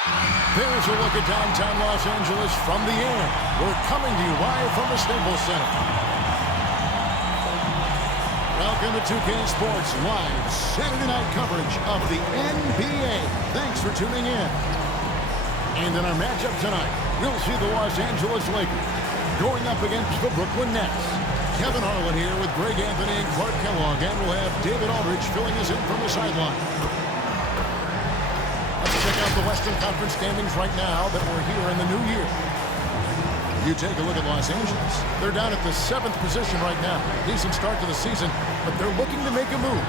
There's a look at downtown Los Angeles from the air. We're coming to you live from the Staples Center. Welcome to 2K Sports live Saturday night coverage of the NBA. Thanks for tuning in. And in our matchup tonight, we'll see the Los Angeles Lakers going up against the Brooklyn Nets. Kevin Harlan here with Greg Anthony and Clark Kellogg, and we'll have David Aldridge filling us in from the sideline. Let's check out the Western Conference standings right now that we're here in the new year. You take a look at Los Angeles. They're down at the 7th position right now. Decent start to the season, but they're looking to make a move.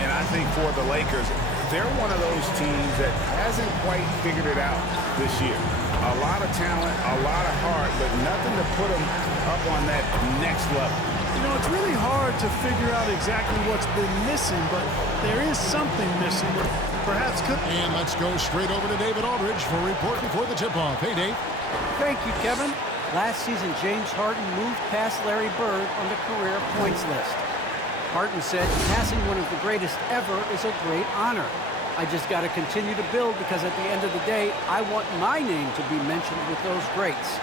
And I think for the Lakers, they're one of those teams that hasn't quite figured it out this year. A lot of talent, a lot of heart, but nothing to put them up on that next level. You know, it's really hard to figure out exactly what's been missing, but there is something missing that perhaps could... And let's go straight over to David Aldridge for reporting for the tip-off. Hey, Dave. Thank you, Kevin. Last season, James Harden moved past Larry Bird on the career points list. Harden said, passing one of the greatest ever is a great honor. I just got to continue to build because at the end of the day, I want my name to be mentioned with those greats.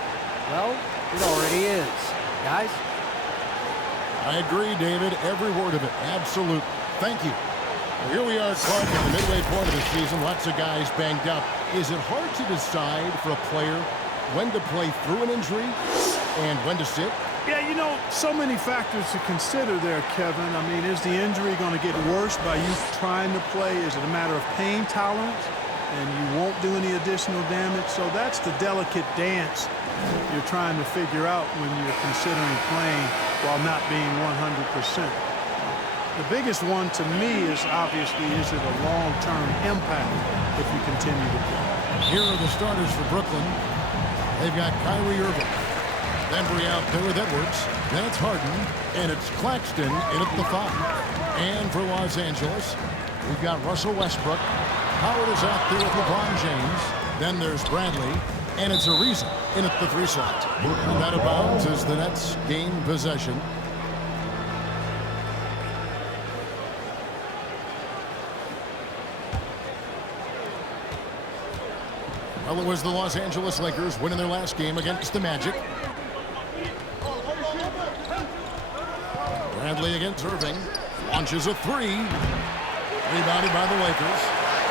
Well, it already is. Guys? I agree, David. Every word of it. Absolute. Thank you. Well, here we are, Clark, at the midway point of the season. Lots of guys banged up. Is it hard to decide for a player when to play through an injury and when to sit? Yeah, you know, so many factors to consider there, Kevin. I mean, is the injury going to get worse by you trying to play? Is it a matter of pain tolerance and you won't do any additional damage? So that's the delicate dance you're trying to figure out when you're considering playing while not being 100%. The biggest one to me is obviously, is it a long-term impact if you continue to play? Here are the starters for Brooklyn. They've got Kyrie Irving. Bembry out there with Edwards. Then it's Harden, and it's Claxton in at the 5. And for Los Angeles, we've got Russell Westbrook. Howard is out there with LeBron James. Then there's Bradley, and it's Ariza in at the 3 slot. And out of bounds as the Nets gain possession. Well, it was the Los Angeles Lakers winning their last game against the Magic. Bradley against Irving. Launches a 3. Rebounded by the Lakers.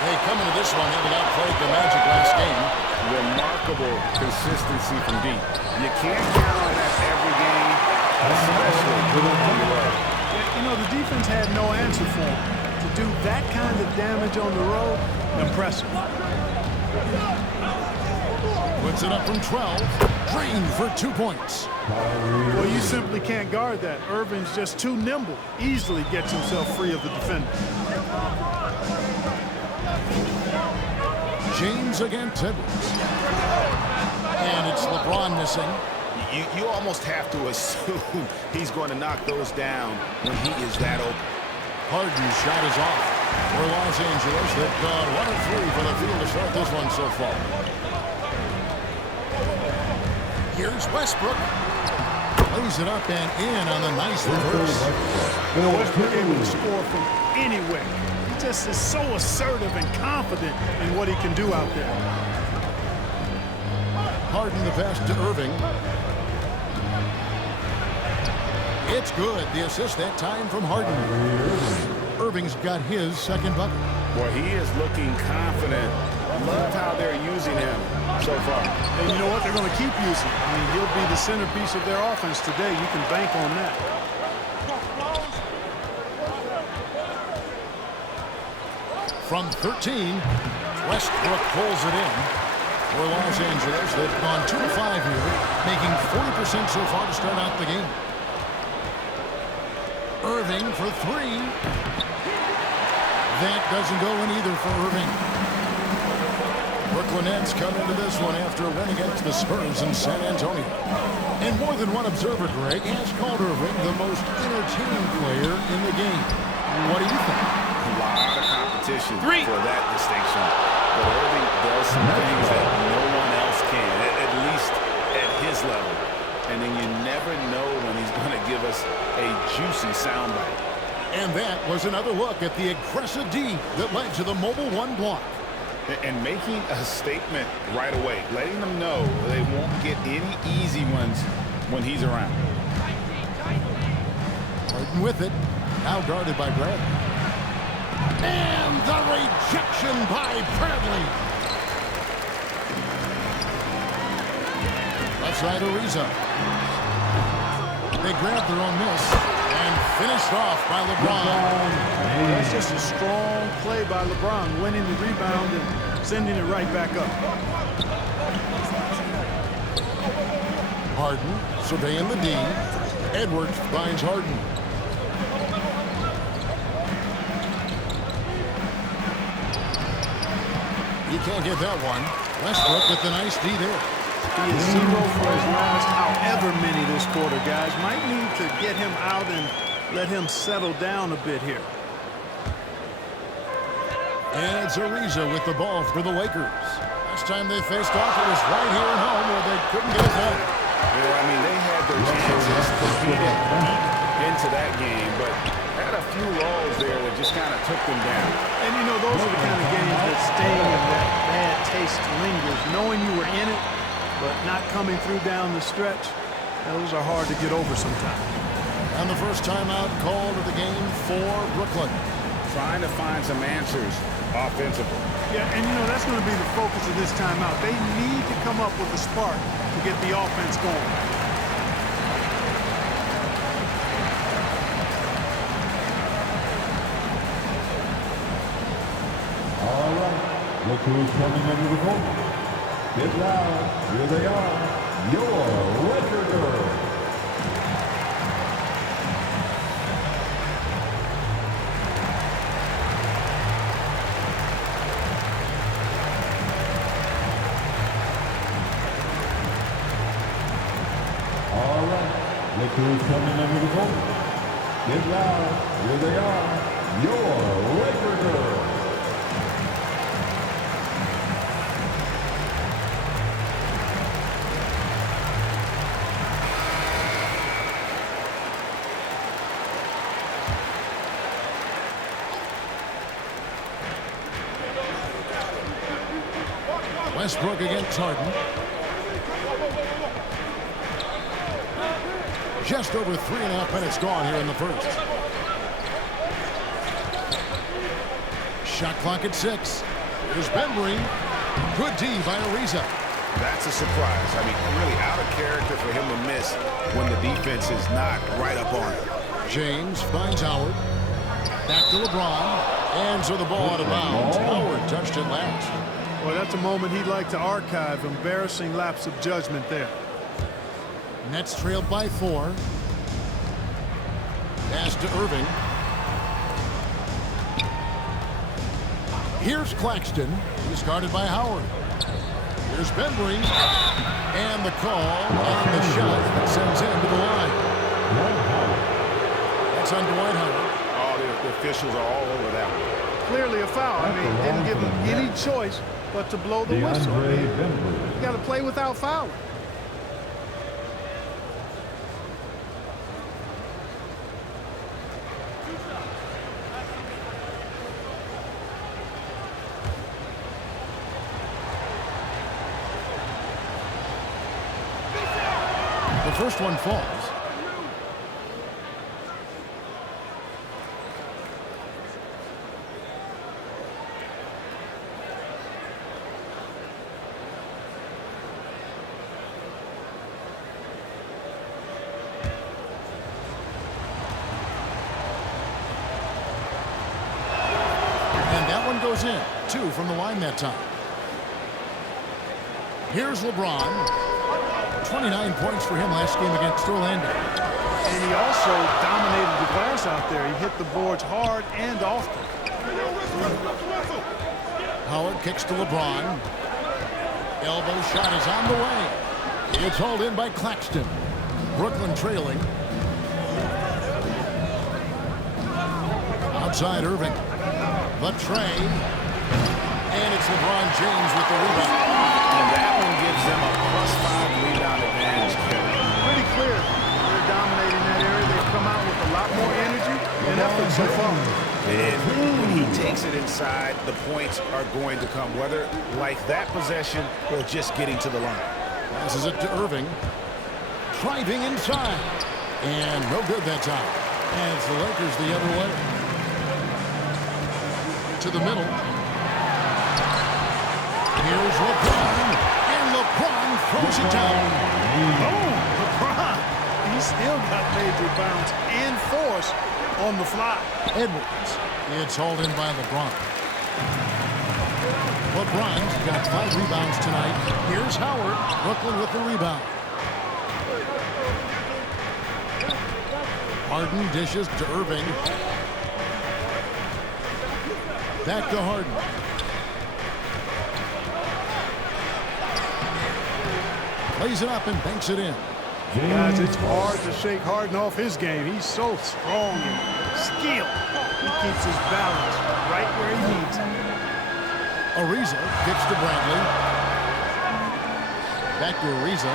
They come into this one having outplayed the Magic last game. Remarkable consistency from deep. You can't count on that every game, especially on the road. You know, the defense had no answer for him. To do that kind of damage on the road, impressive. Puts it up from 12. Drained for 2 points. Well, you simply can't guard that. Irving's just too nimble. Easily gets himself free of the defender. James against Edwards. And it's LeBron missing. You almost have to assume he's going to knock those down when he is that open. Harden's shot is off. For Los Angeles, they've gone 1 of 3 for the field to start this one so far. Here's Westbrook. Lays it up and in on the nice reverse. You know, Westbrook able to score from anywhere. He just is so assertive and confident in what he can do out there. Harden the pass to Irving. It's good. The assist that time from Harden. Irving's got his second bucket. Boy, he is looking confident. Love how they're using him so far. And you know what? They're going to keep using him. I mean, he'll be the centerpiece of their offense today. You can bank on that. From 13, Westbrook pulls it in. For Los Angeles, they've gone 2 of 5 here, making 40% so far to start out the game. Irving for 3. That doesn't go in either for Irving. Brooklyn Nets come into this one after a win against the Spurs in San Antonio. And more than one observer, Greg, has called Irving the most entertaining player in the game. What do you think? A lot of competition for that distinction. But Irving does some things that no one else can, at least at his level. And then you never know when he's going to give us a juicy soundbite. And that was another look at the aggressive D that led to the mobile 1 block. And making a statement right away, letting them know they won't get any easy ones when he's around. Harden with it. Now guarded by Bradley. And the rejection by Bradley. Left side Ariza. They grabbed their own miss and finished off by LeBron. That's just a strong play by LeBron, winning the rebound and sending it right back up. Harden surveying the D. Edwards finds Harden. He can't get that one. Westbrook with the nice D there. He is 0 for his last however many this quarter, guys. Might need to get him out and let him settle down a bit here. And it's Ariza with the ball for the Lakers. Last time they faced off, it was right here at home where they couldn't get it done. Yeah, I mean, they had their chances to beat it into that game, but had a few lulls there that just kind of took them down. And, you know, those are the kind of games that sting and that bad taste lingers. Knowing you were in it, but not coming through down the stretch, those are hard to get over sometimes. And the first timeout called of the game for Brooklyn. Trying to find some answers offensively. Yeah, and, you know, that's going to be the focus of this timeout. They need to come up with a spark to get the offense going. All right, look who's coming into the goal. Get loud. Here they are, your Laker girls. All right, look who's coming under the goal. Get loud. Here they are, your Laker girls. Westbrook against Harden. Just over 3.5 minutes gone here in the first. Shot clock at 6. Here's Bembry. Good D by Ariza. That's a surprise. I mean, really out of character for him to miss when the defense is not right up on him. James finds Howard. Back to LeBron. And so the ball out of bounds. Howard touched it last. Well, that's a moment he'd like to archive. Embarrassing lapse of judgment there. Nets trailed by 4. Pass to Irving. Here's Claxton. He's guarded by Howard. Here's Bembry. And the call and the shot that sends him to the line. That's on Dwight Howard. Oh, the officials are all over that one. Clearly a foul. I mean, didn't give him any choice but to blow the whistle. I mean, you got to play without fouling. The first one falls. And that one goes in. 2 from the line that time. Here's LeBron. 29 points for him last game against Orlando. And he also dominated the glass out there. He hit the boards hard and often. Howard kicks to LeBron. Elbow shot is on the way. It's hauled in by Claxton. Brooklyn trailing. Outside Irving. The tray. And it's LeBron James with the rebound. And that one gives them a +5 rebound advantage, Kevin. Pretty clear. They're dominating that area. They've come out with a lot more energy and effort so far. And when he takes it inside, the points are going to come, whether like that possession or just getting to the line. Passes it to Irving. Driving inside. And no good that time. And it's the Lakers the other way. To the middle. Here's LeBron. And LeBron throws it down. Oh, LeBron. He still got major bounce and force on the fly. Edwards. It's hauled in by LeBron. LeBron's got 5 rebounds tonight. Here's Howard. Brooklyn with the rebound. Harden dishes to Irving. Back to Harden. Plays it up and banks it in. Guys, it's hard to shake Harden off his game. He's so strong and skilled. He keeps his balance right where he needs it. Ariza gets to Bradley. Back to Ariza.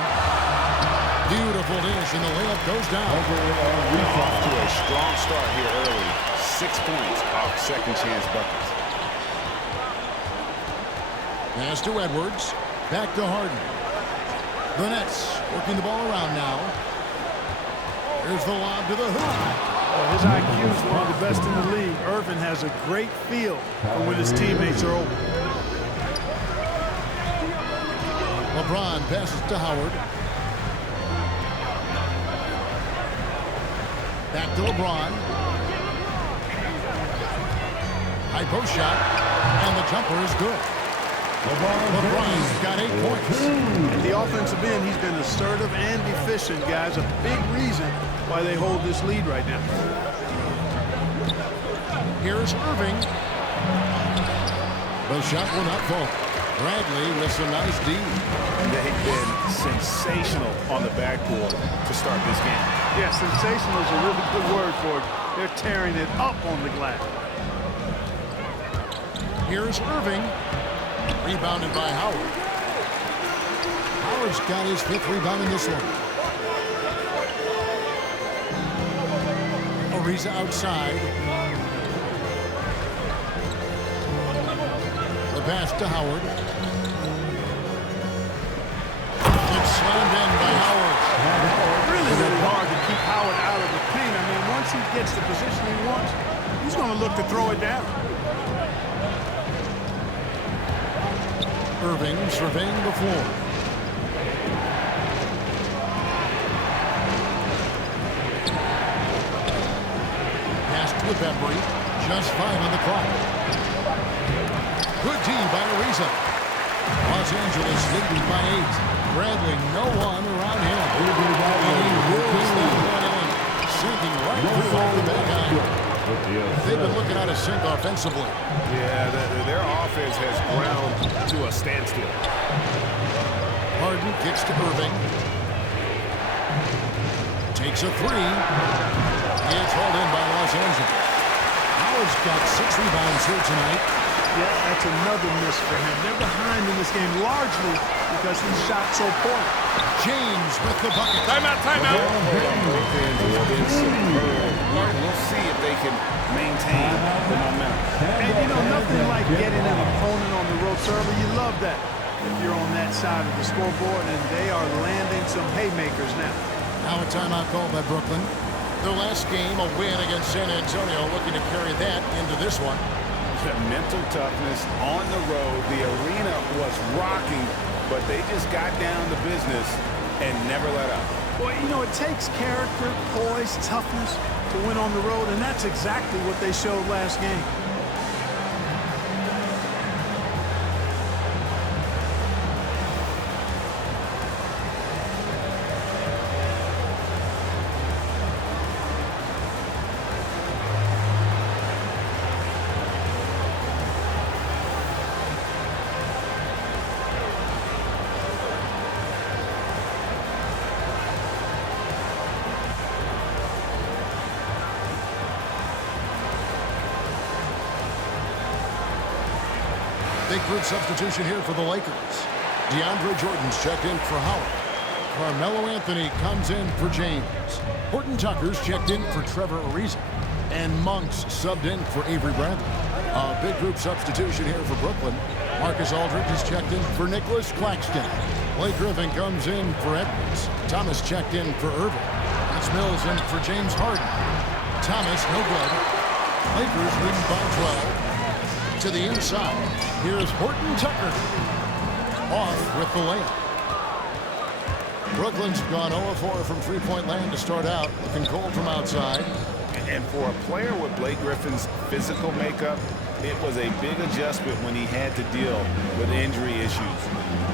Beautiful dish, and the layup goes down. Off to a strong start here early. 6 points off second chance buckets. Pass to Edwards. Back to Harden. The Nets working the ball around now. Here's the lob to the hoop. His IQ is one of the best in the league. Irvin has a great feel for when his teammates are open. LeBron passes to Howard. Back to LeBron. High post shot. And the jumper is good. LeBron's got 8 points. In the offensive end, he's been assertive and efficient, guys. A big reason why they hold this lead right now. Here's Irving. The shot will not fall. Bradley with some nice D. They've been sensational on the backboard to start this game. Yeah, sensational is a really good word for it. They're tearing it up on the glass. Here's Irving. Rebounded by Howard. Howard's got his 5th rebound in this one. Ariza outside. The pass to Howard. It's slammed in by Howard. Really hard to keep Howard out of the paint. I mean, once he gets the position he wants, he's going to look to throw it down. Irving surveying the floor. Pass to Bembry. Just 5 on the clock. Good D by Ariza. Los Angeles leading by 8. Bradley, no one around him. And he whirls that one in, sinking right through off the back iron. They've been looking out of sync offensively. Yeah, their offense has ground to a standstill. Harden kicks to Irving. Takes a 3. It's hauled in by Los Angeles. Howard's got 6 rebounds here tonight. Yeah, that's another miss for him. They're behind in this game largely because he shot so poorly. James with the bucket. Timeout. We'll see if they can maintain the momentum. And you know, nothing like getting an opponent on the road server. You love that if you're on that side of the scoreboard, and they are landing some haymakers now. Now a timeout called by Brooklyn. Their last game, a win against San Antonio, looking to carry that into this one. The mental toughness on the road. The arena was rocking, but they just got down to business and never let up. Well, you know, it takes character, poise, toughness to win on the road, and that's exactly what they showed last game. Big group substitution here for the Lakers. DeAndre Jordan's checked in for Howard. Carmelo Anthony comes in for James. Horton Tucker's checked in for Trevor Ariza. And Monk's subbed in for Avery Bradley. A big group substitution here for Brooklyn. Marcus Aldridge is checked in for Nicholas Claxton. Blake Griffin comes in for Edwards. Thomas checked in for Irving. It's Mills in for James Harden. Thomas, no good. Lakers leading by 12. To the inside. Here's Horton Tucker. Off with the layup. Brooklyn's gone 0-4 from three-point land to start out. Looking cold from outside. And for a player with Blake Griffin's physical makeup, it was a big adjustment when he had to deal with injury issues.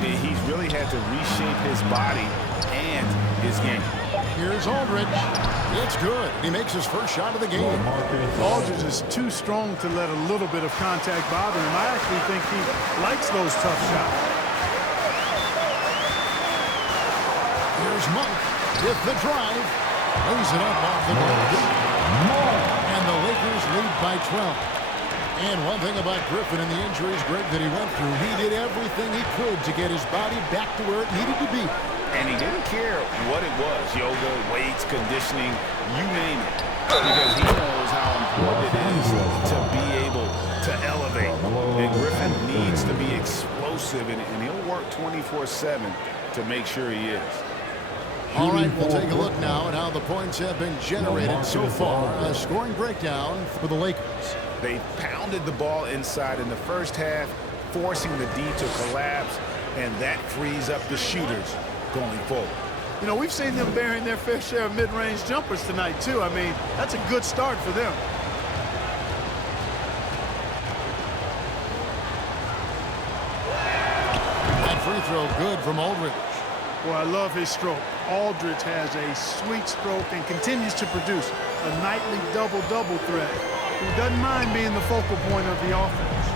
He's really had to reshape his body and his game. Here's Aldridge. It's good. He makes his first shot of the game. Aldridge is too strong to let a little bit of contact bother him. I actually think he likes those tough shots. Here's Monk with the drive. Lays it up off the glass. And the Lakers lead by 12. And one thing about Griffin and the injuries, Greg, that he went through, he did everything he could to get his body back to where it needed to be. And he didn't care what it was, yoga, weights, conditioning, you name it. Because he knows how important it is to be able to elevate. And Griffin needs to be explosive, and he'll work 24/7 to make sure he is. All right, we'll take a look now at how the points have been generated so far. A scoring breakdown for the Lakers. They pounded the ball inside in the first half, forcing the D to collapse, and that frees up the shooters going forward. You know, we've seen them bearing their fair share of mid-range jumpers tonight, too. I mean, that's a good start for them. That free throw good from Aldridge. Well, I love his stroke. Aldridge has a sweet stroke and continues to produce a nightly double-double threat who doesn't mind being the focal point of the offense.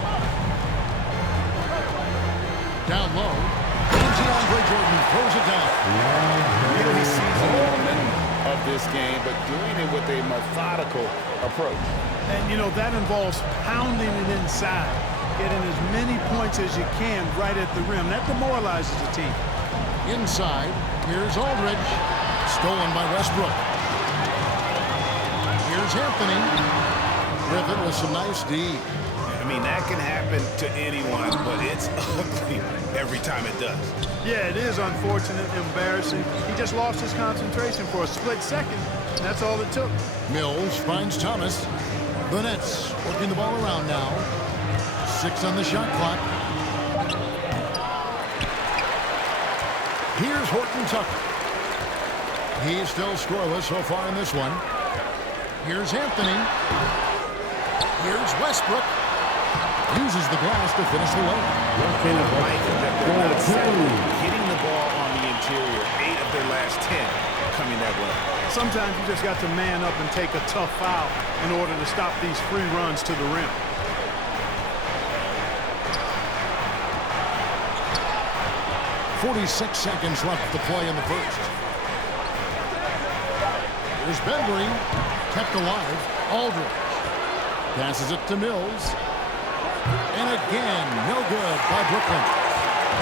Down low. And DeAndre Jordan throws it down. Really seizing the momentum of this game, but doing it with a methodical approach. And, you know, that involves pounding it inside, getting as many points as you can right at the rim. That demoralizes the team. Inside, here's Aldridge. Stolen by Westbrook. Here's Anthony. Griffin with some nice D. I mean, that can happen to anyone, but it's ugly every time it does. Yeah, it is unfortunate, embarrassing. He just lost his concentration for a split second, and that's all it took. Mills finds Thomas. The Nets working the ball around now. 6 on the shot clock. Here's Horton Tucker. He's still scoreless so far in this one. Here's Anthony. Here's Westbrook. Uses the glass to finish the layup. Hitting the ball on the interior, 8 of their last 10 coming that way. Sometimes you just got to man up and take a tough foul in order to stop these free runs to the rim. .46 seconds left to play in the first. Here's Bembry, kept alive. Aldridge passes it to Mills. And again, no good by Brooklyn.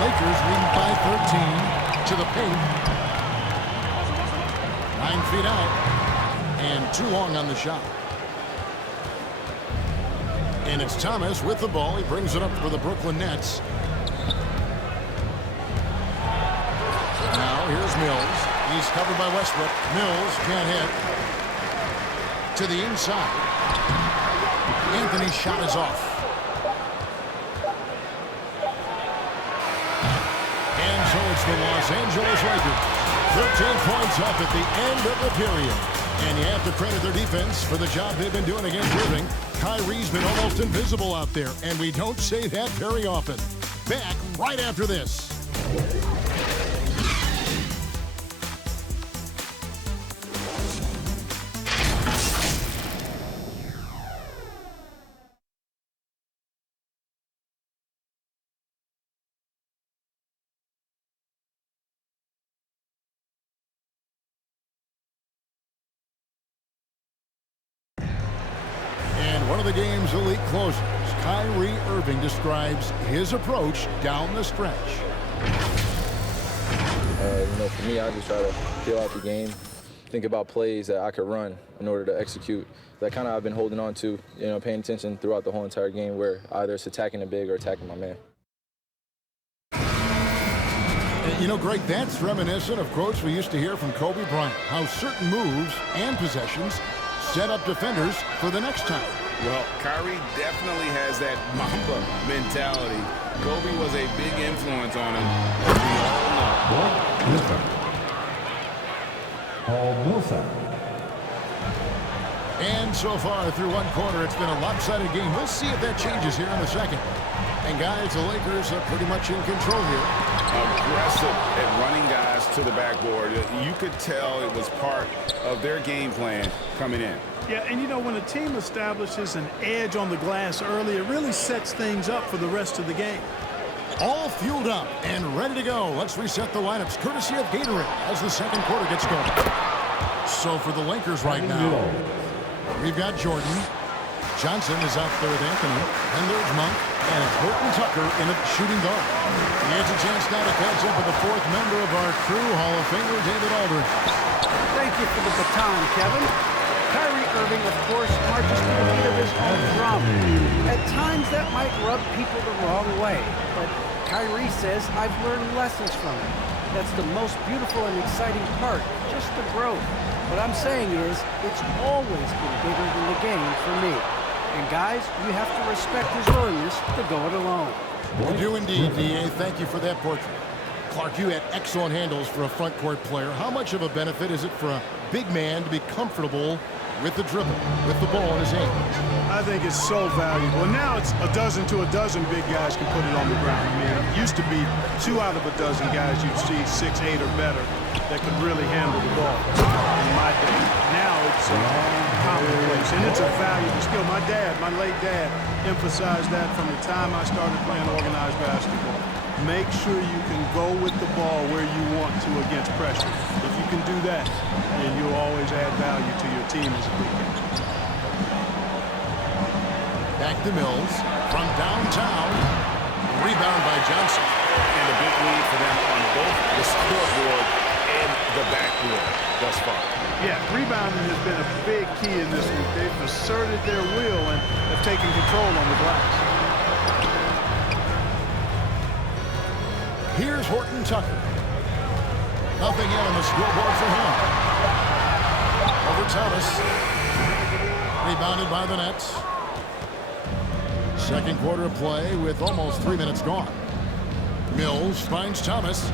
Lakers leading by 13 to the paint. 9 feet out. And too long on the shot. And it's Thomas with the ball. He brings it up for the Brooklyn Nets. Now here's Mills. He's covered by Westbrook. Mills can't hit. To the inside. Anthony's shot is off. And so it's the Los Angeles Lakers. 13 points up at the end of the period. And you have to credit their defense for the job they've been doing against Irving. Kyrie's been almost invisible out there, and we don't say that very often. Back right after this. One of the game's elite closers, Kyrie Irving describes his approach down the stretch. For me, I just try to fill out the game, think about plays that I could run in order to execute. That kind of I've been holding on to, paying attention throughout the whole entire game where either it's attacking the big or attacking my man. Greg, that's reminiscent of quotes we used to hear from Kobe Bryant, how certain moves and possessions set up defenders for the next time. Well, Kyrie definitely has that Mamba mentality. Kobe was a big influence on him, as we all know. Paul Millsap. And so far through one quarter, it's been a lopsided game. We'll see if that changes here in the second. And guys, the Lakers are pretty much in control here. Aggressive at running guys to the backboard. You could tell it was part of their game plan coming in. Yeah, and when a team establishes an edge on the glass early, it really sets things up for the rest of the game. All fueled up and ready to go. Let's reset the lineups courtesy of Gatorade as the second quarter gets going. So for the Lakers right now, we've got Jordan. Johnson is out there with Anthony. And there's Monk. And it's Horton Tucker in at shooting guard. He has a chance now to catch up with the fourth member of our crew, Hall of Famer David Aldridge. Thank you for the baton, Kevin. Kyrie Irving, of course, marches to the beat of his own drum. At times, that might rub people the wrong way. But Kyrie says, I've learned lessons from it. That's the most beautiful and exciting part, just the growth. What I'm saying is, it's always been bigger than the game for me. And guys, you have to respect his willingness to go it alone. We do indeed, D.A. Thank you for that portrait. Clark, you had excellent handles for a front court player. How much of a benefit is it for a big man to be comfortable with the dribble, with the ball in his hand? I think it's so valuable. And now it's a dozen to a dozen big guys can put it on the ground. I mean, it used to be 2 out of a dozen guys you'd see 6, 8 or better that could really handle the ball in my day. Now it's commonplace, and it's a valuable skill. My late dad, emphasized that from the time I started playing organized basketball. Make sure you can go with the ball where you want to against pressure. If you can do that, then you'll always add value to your team as a big guy. Back to Mills from downtown. Rebound by Johnson. And a big lead for them on both the scoreboard and the backboard thus far. Yeah, rebounding has been a big key in this week. They've asserted their will and have taken control on the glass. Here's Horton Tucker. Nothing yet on the scoreboard for him. Over Thomas. Rebounded by the Nets. Second quarter of play with almost 3 minutes gone. Mills finds Thomas.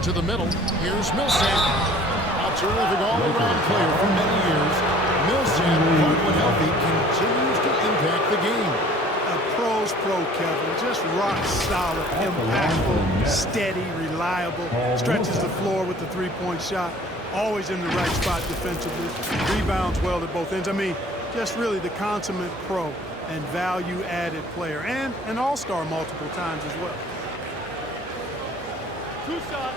To the middle. Here's Millsap. A terrific all-around player for many years. Millsap, when healthy, continues to impact the game. A pro's pro, Kevin. Just rock solid, impactful, steady, reliable. Stretches the floor with the three-point shot. Always in the right spot defensively. Rebounds well at both ends. I mean, just really the consummate pro and value-added player. And an all-star multiple times as well. 2 shots.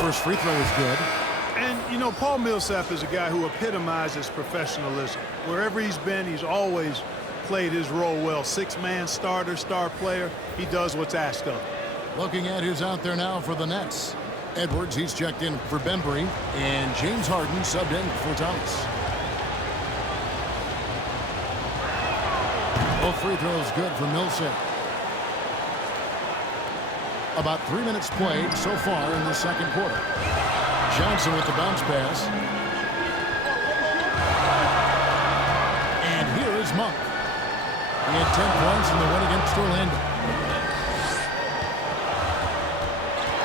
First free throw is good. And, Paul Millsap is a guy who epitomizes professionalism. Wherever he's been, he's always played his role well. 6-man starter, star player. He does what's asked of him. Looking at who's out there now for the Nets. Edwards, he's checked in for Bembry. And James Harden subbed in for Thomas. Both free throws good for Millsap. About 3 minutes played so far in the second quarter. Johnson with the bounce pass. And here is Monk. He had 10 points in the win against Orlando.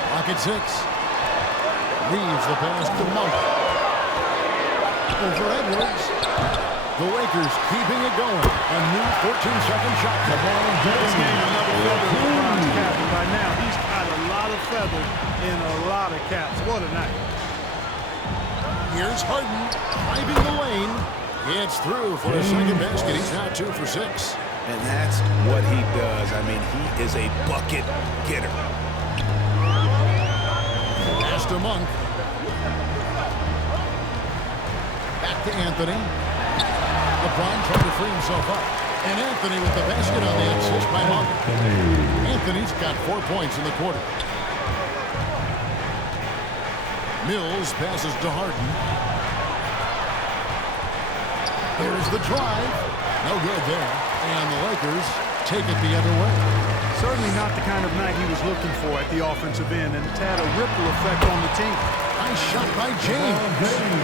Clock at 6. Leaves the pass to Monk. Over Edwards. The Lakers keeping it going. A new 14-second shot. The ball in This game, another feather in the Bronx cap. And by now, he's got a lot of feathers in a lot of caps. What a night. Here's Harden driving the lane. It's through for a second basket. He's now 2 for 6. And that's what he does. I mean, he is a bucket getter. Pass to Monk. to Anthony. LeBron trying to free himself up. And Anthony with the basket on the assist by Monk. Anthony's got 4 points in the quarter. Mills passes to Harden. There's the drive. No good there. And the Lakers take it the other way. Certainly not the kind of night he was looking for at the offensive end, and it's had a ripple effect on the team. Nice shot by James.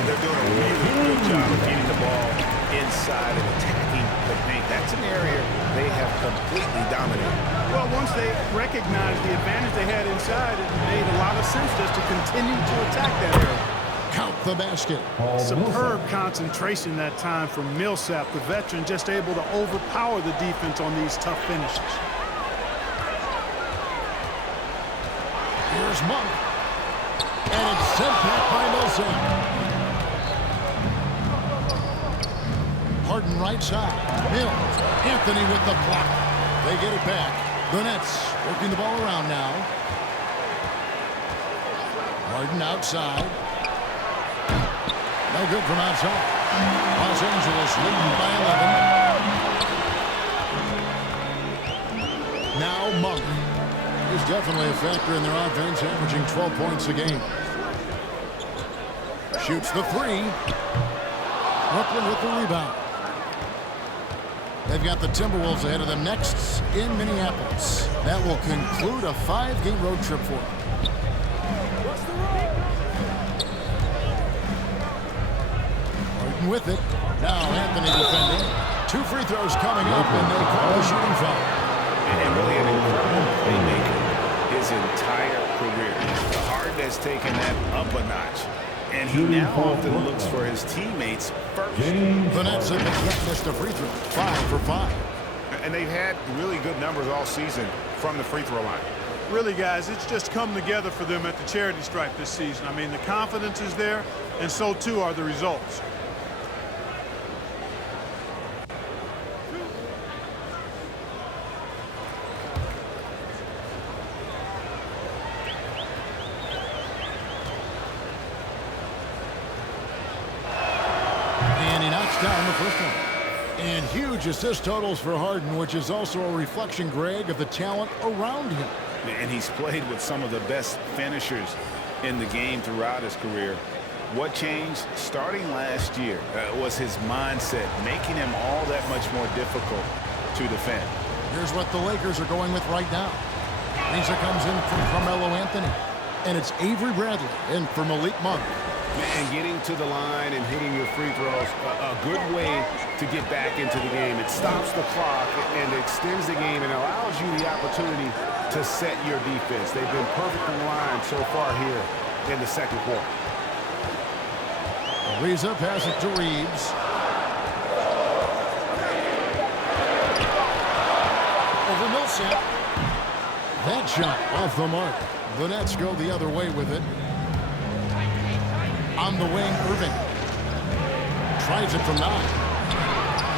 They're doing a really good job of getting the ball inside and attacking the paint. That's an area they have completely dominated. Well, once they recognized the advantage they had inside, it made a lot of sense just to continue to attack that area. Count the basket. Superb concentration that time from Millsap, the veteran, just able to overpower the defense on these tough finishes. Here's Monk. And it's sent back by Millsap. Harden right side. Mills. Anthony with the block. They get it back. The Nets working the ball around now. Harden outside. No good from outside. Los Angeles leading by 11. Now Monk. He's definitely a factor in their offense, averaging 12 points a game. Shoots the three. Brooklyn with the rebound. They've got the Timberwolves ahead of them next in Minneapolis. That will conclude a 5-game road trip for them. Harden with it. Now Anthony defending. 2 free throws coming up, and they call the shooting foul. And really an incredible playmaker his entire career. Harden has taken that up a notch. And he now often looks for his teammates first. The Nets have missed a free throw. 5 for 5. And they've had really good numbers all season from the free throw line. Really, guys, it's just come together for them at the charity stripe this season. I mean, the confidence is there, and so too are the results. Down the first one. And huge assist totals for Harden, which is also a reflection, Greg, of the talent around him. And he's played with some of the best finishers in the game throughout his career. What changed starting last year was his mindset, making him all that much more difficult to defend. Here's what the Lakers are going with right now. Lisa comes in from Carmelo Anthony. And it's Avery Bradley in for Malik Monk. And getting to the line and hitting your free throws, a good way to get back into the game. It stops the clock and extends the game and allows you the opportunity to set your defense. They've been perfect in line so far here in the second quarter. Ariza passes to Reeves. Over Millsap. That shot off the mark. The Nets go the other way with it. On the wing, Irving. Tries it from 9.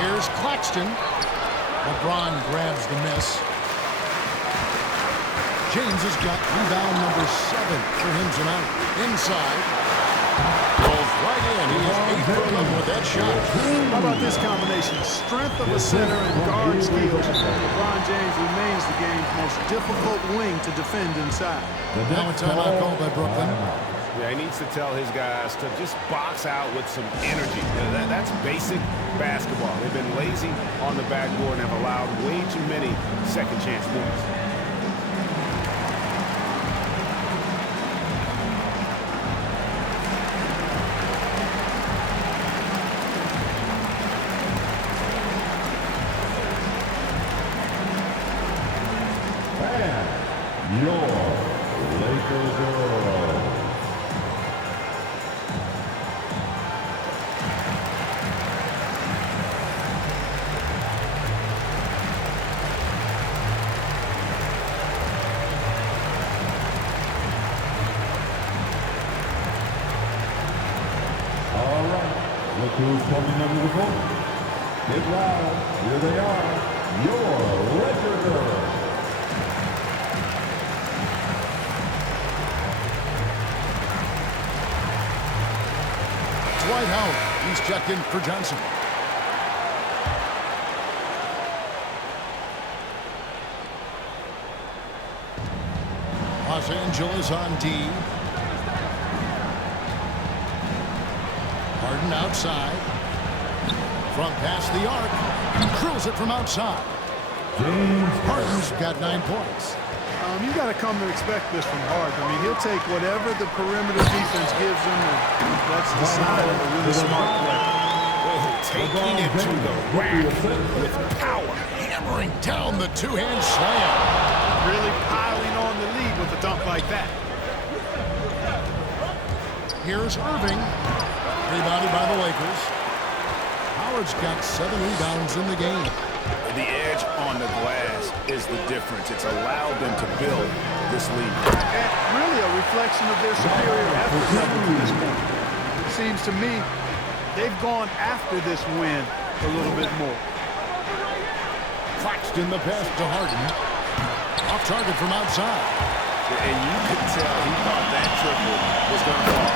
Here's Claxton. LeBron grabs the miss. James has got rebound number 7 for him tonight. Inside. Goes right in. He is 8 for 11 with that shot. How about this combination? Strength of a center and guard skills. LeBron James remains the game's most difficult wing to defend inside. Now a timeout called by Brooklyn. Yeah, he needs to tell his guys to just box out with some energy. That's basic basketball. They've been lazy on the backboard and have allowed way too many second chance points. And your Lakers girl. Look who's coming under the court. Get loud. Here they are. Your Laker girls. Dwight Howard. He's checked in for Johnson. Los Angeles on D. Harden outside. From past the arc. Drills it from outside. Harden's got 9 points. You got to come to expect this from Harden. I mean, he'll take whatever the perimeter defense gives him, and that's the sign of a really smart player. Taking it to the rack with power. Hammering down the two-hand slam. Really piling on the lead with a dunk like that. Here's Irving. Rebounded by the Lakers. Howard's got 7 rebounds in the game. The edge on the glass is the difference. It's allowed them to build this lead. And really a reflection of their superior effort level to this point. It seems to me they've gone after this win a little bit more. Claxton the pass to Harden. Off target from outside. And you could tell he thought that triple was going to fall.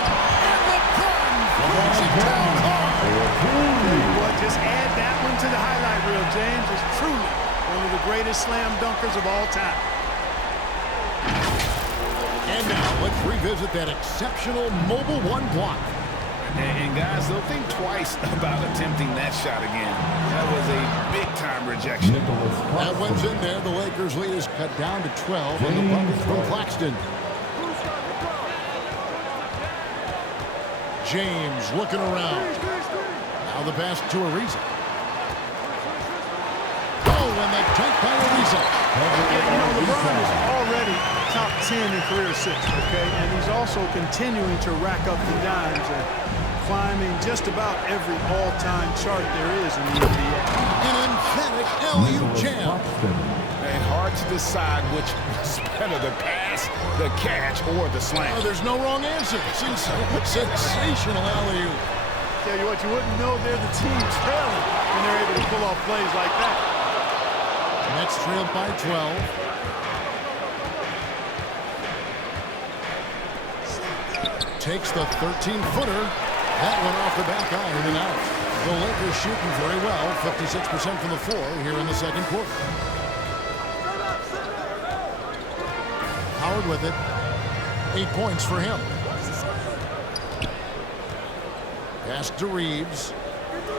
And the gun throws it down hard. Well, just add that one to the highlight reel, James. Is truly one of the greatest slam dunkers of all time. And now let's revisit that exceptional mobile one block. And guys, they'll think twice about attempting that shot again. That was a big-time rejection. That one's in there. The Lakers' lead is cut down to 12 on the bucket from Claxton. James looking around. Now the pass to Ariza. Oh, and the dunk by Ariza. Yeah, you know, LeBron is already top 10 in career assists, okay? And he's also continuing to rack up the dimes and climbing just about every all-time chart there is in the NBA. An emphatic LU jam. And hard to decide which was better, the pass, the catch, or the slam. Oh, there's no wrong answer. Sensational LU. Tell you what, you wouldn't know they're the team trailing when they're able to pull off plays like that. Nets trailed by 12. Takes the 13-footer. That went off the back iron and out. The Lakers shooting very well, 56% from the floor here in the second quarter. Howard with it. 8 points for him. Pass to Reeves.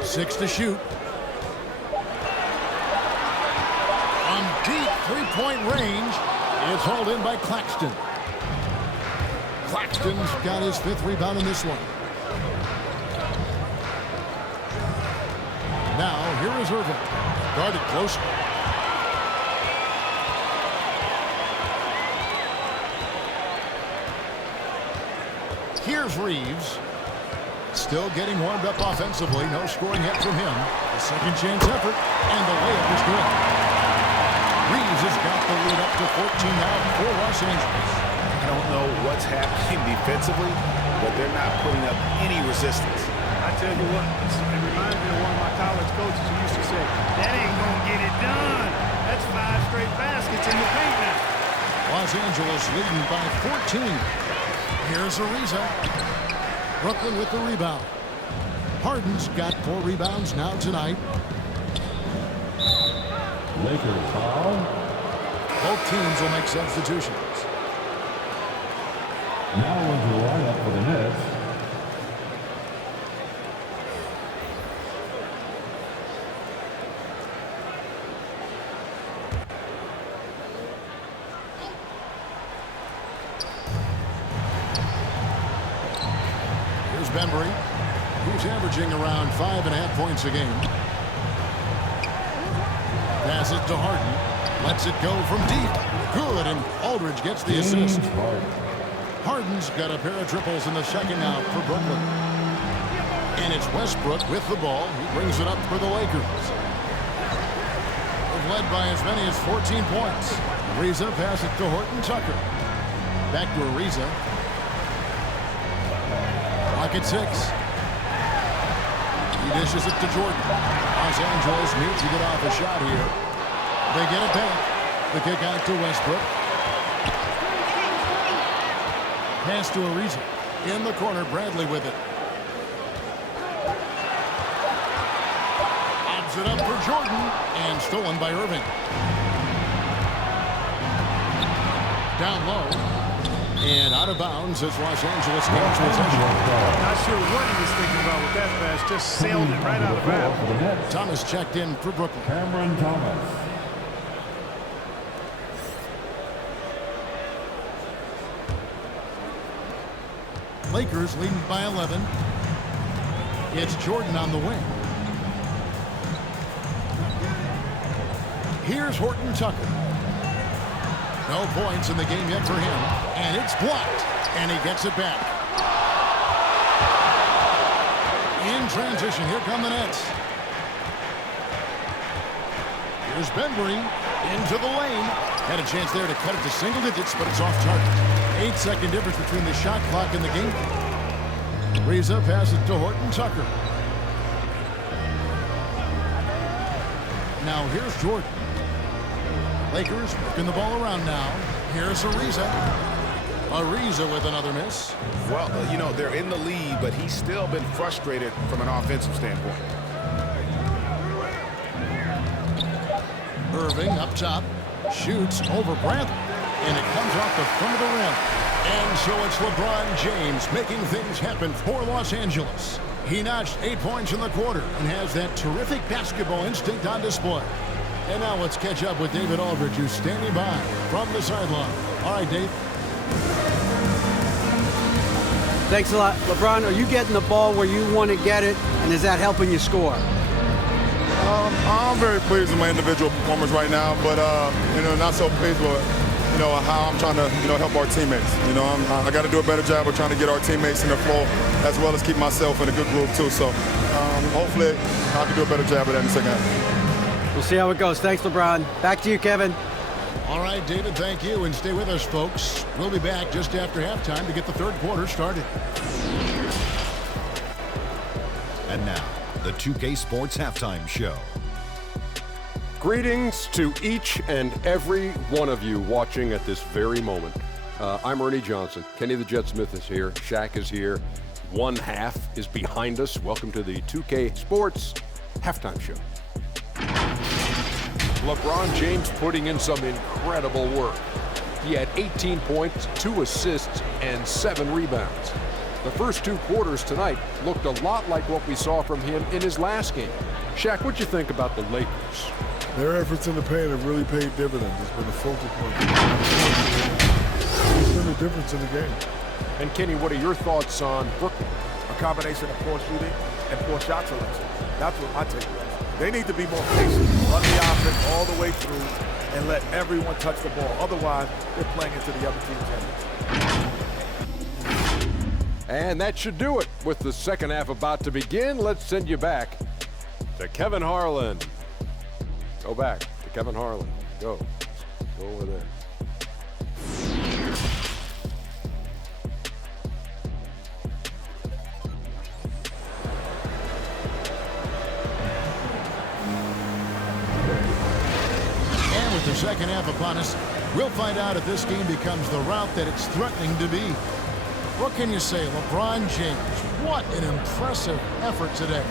6 to shoot. On deep three-point range. It's hauled in by Claxton. Claxton's got his 5th rebound in this one. Now, here is Irving. Guarded close. Here's Reeves. Still getting warmed up offensively. No scoring yet from him. A second chance effort, and the layup is good. Reeves has got the lead up to 14 now for Los Angeles. I don't know what's happening defensively, but they're not putting up any resistance. I tell you what, it reminds me of one of my college coaches who used to say, that ain't gonna get it done. That's 5 straight baskets in the paint now. Los Angeles leading by 14. Here's Ariza. Brooklyn with the rebound. Harden's got 4 rebounds now tonight. Lakers foul. Both teams will make substitutions. Now into the lineup for the Nets. Here's Bembry, who's averaging around 5.5 points a game. Pass it to Harden. Lets it go from deep. Good, and Aldridge gets the assist. Harden's got a pair of triples in the second out for Brooklyn. And it's Westbrook with the ball. He brings it up for the Lakers. They've led by as many as 14 points. Ariza pass it to Horton Tucker. Back to Ariza. Clock at 6. He dishes it to Jordan. Los Angeles needs to get off a shot here. They get it back. The kick out to Westbrook. Pass to Ariza. In the corner, Bradley with it. Gives it up for Jordan, and stolen by Irving. Down low, and out of bounds as Los Angeles gains possession. Not sure what he was thinking about with that pass. Just sailed it right out of bounds. Thomas checked in for Brooklyn. Cameron Thomas. Lakers leading by 11. It's Jordan on the wing. Here's Horton Tucker. No points in the game yet for him. And it's blocked. And he gets it back. In transition, here come the Nets. Here's Benbury into the lane. Had a chance there to cut it to single digits, but it's off target. 8-second difference between the shot clock and the game. Reza passes to Horton Tucker. Now here's Jordan. Lakers working the ball around now. Here's Ariza. Ariza with another miss. Well, you know, they're in the lead, but he's still been frustrated from an offensive standpoint. Irving up top. Shoots over Brandt. And it comes off the front of the rim. And so it's LeBron James making things happen for Los Angeles. He notched 8 points in the quarter and has that terrific basketball instinct on display. And now let's catch up with David Aldridge, who's standing by from the sideline. All right, Dave. Thanks a lot. LeBron, are you getting the ball where you want to get it, and is that helping you score? I'm very pleased with my individual performance right now, but not so pleased with how I'm trying to help our teammates. I got to do a better job of trying to get our teammates in the flow as well as keep myself in a good groove too. So hopefully I can do a better job of that in the second half. We'll see how it goes. Thanks, LeBron. Back to you, Kevin. All right, David, thank you, and stay with us, folks. We'll be back just after halftime to get the third quarter started. And now, the 2K Sports Halftime Show. Greetings to each and every one of you watching at this very moment. I'm Ernie Johnson. Kenny the Jet Smith is here. Shaq is here. One half is behind us. Welcome to the 2K Sports Halftime Show. LeBron James putting in some incredible work. He had 18 points, 2 assists, and 7 rebounds. The first 2 quarters tonight looked a lot like what we saw from him in his last game. Shaq, what'd you think about the Lakers? Their efforts in the paint have really paid dividends. It's been a focal point. It's been the difference in the game. And Kenny, what are your thoughts on Brooklyn? A combination of poor shooting and poor shot selection. That's what my take was. They need to be more patient, run the offense all the way through, and let everyone touch the ball. Otherwise, they're playing into the other team's hands. And that should do it. With the second half about to begin, let's send you back to Kevin Harlan. Go back to Kevin Harlan. Go over there. The second half upon us. We'll find out if this game becomes the route that it's threatening to be. What can you say, LeBron James? What an impressive effort today.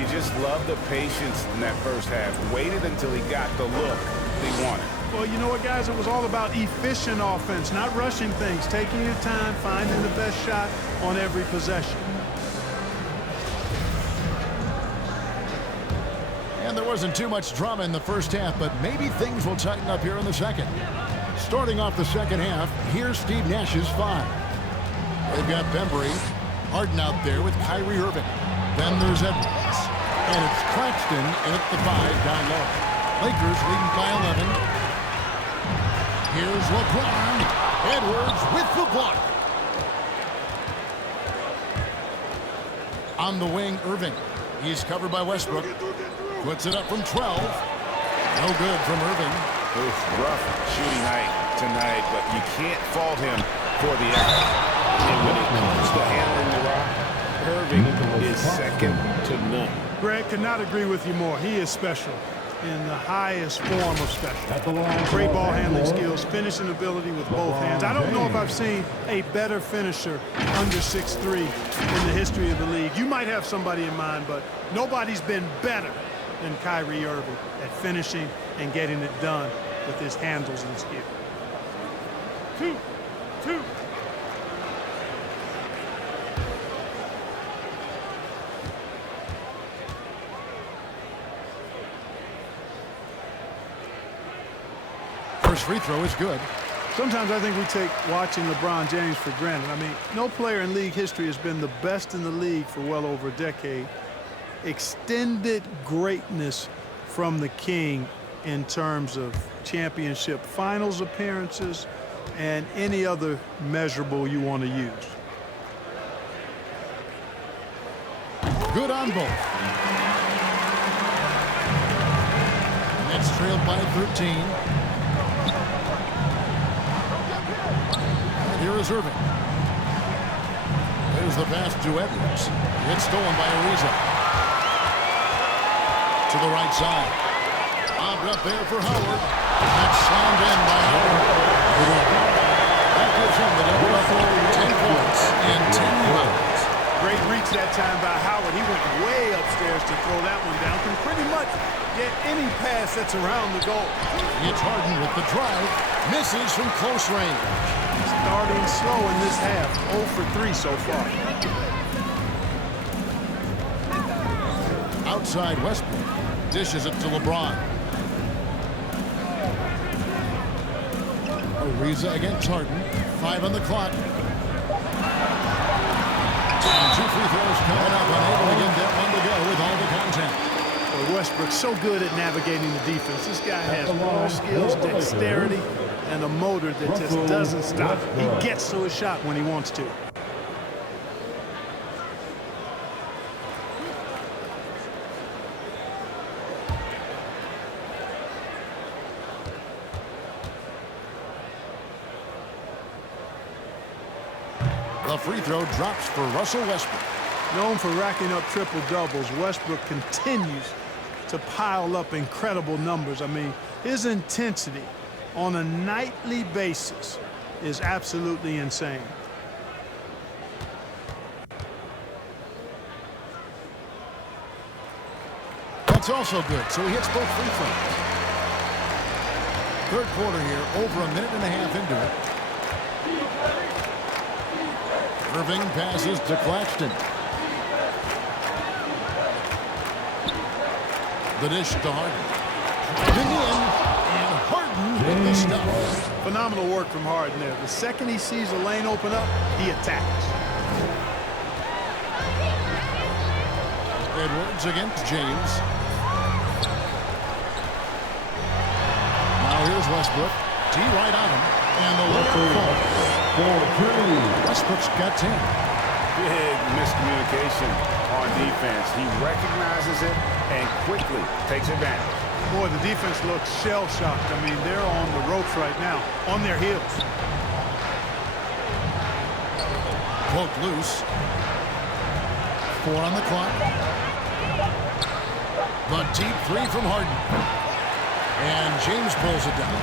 You just love the patience in that first half. Waited until he got the look he wanted. Well, you know what, guys? It was all about efficient offense, not rushing things, taking your time, finding the best shot on every possession. And there wasn't too much drama in the first half, but maybe things will tighten up here in the second. Starting off the second half, here's Steve Nash's 5. They've got Benbury, Harden out there with Kyrie Irving. Then there's Edwards. And it's Claxton in at the 5 down low. Lakers leading by 11. Here's LeBron. Edwards with the block. On the wing, Irving. He's covered by Westbrook. Puts it up from 12. No good from Irving. Oof, rough shooting night tonight, but you can't fault him for the effort. And when it comes to handling the rock, Irving is second to none. Greg, could not agree with you more. He is special in the highest form of special. Great ball handling skills, finishing ability with both hands. I don't know if I've seen a better finisher under 6'3" in the history of the league. You might have somebody in mind, but nobody's been better than Kyrie Irving at finishing and getting it done with his handles and skill. 2-2. First free throw is good. Sometimes I think we take watching LeBron James for granted. I mean, no player in league history has been the best in the league for well over a decade. Extended greatness from the King in terms of championship finals appearances and any other measurable you want to use. Good on both. Nets trailed by 13. Here is Irving. There's the pass to Edwards. It's stolen by Ariza. To the right side. Bobbed up there for Howard. That's slammed in by Howard. That gives him the double-double, 10 points and 10 rebounds. Great reach that time by Howard. He went way upstairs to throw that one down. Can pretty much get any pass that's around the goal. It's Harden with the drive. Misses from close range. Starting slow in this half. 0 for 3 so far. Outside Westbrook. Dishes it to LeBron. Ariza against Harden. 5 on the clock. And 2 free throws coming up. Unable to get that one to go with all the contact. Well, Westbrook's so good at navigating the defense. This guy has ball skills, dexterity, and a motor that just doesn't stop. He gets to his shot when he wants to. The free throw drops for Russell Westbrook. Known for racking up triple-doubles, Westbrook continues to pile up incredible numbers. I mean, his intensity on a nightly basis is absolutely insane. That's also good, so he hits both free throws. Third quarter here, over a minute and a half into it. Irving passes to Claxton. The dish to Harden. Driving in, and Harden with the stop. Phenomenal work from Harden there. The second he sees a lane open up, he attacks. Edwards against James. Now here's Westbrook. T right on him, and the layup falls. Westbrook's got 10. Big miscommunication on defense. He recognizes it and quickly takes advantage. Boy, the defense looks shell-shocked. I mean, they're on the ropes right now, on their heels. Broke loose. 4 on the clock. The deep 3 from Harden. And James pulls it down.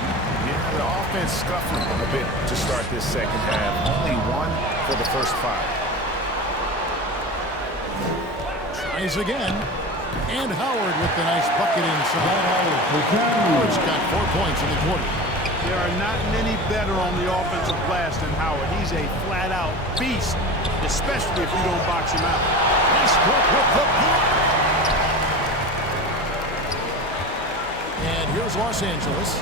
Yeah, the offense scuffling a bit to start this second half. Only 1 for the first 5. Tries again. And Howard with the nice bucket inside. Howard's got 4 points in the quarter. There are not many better on the offensive glass than Howard. He's a flat-out beast, especially if you don't box him out. Westbrook with the block. And here's Los Angeles.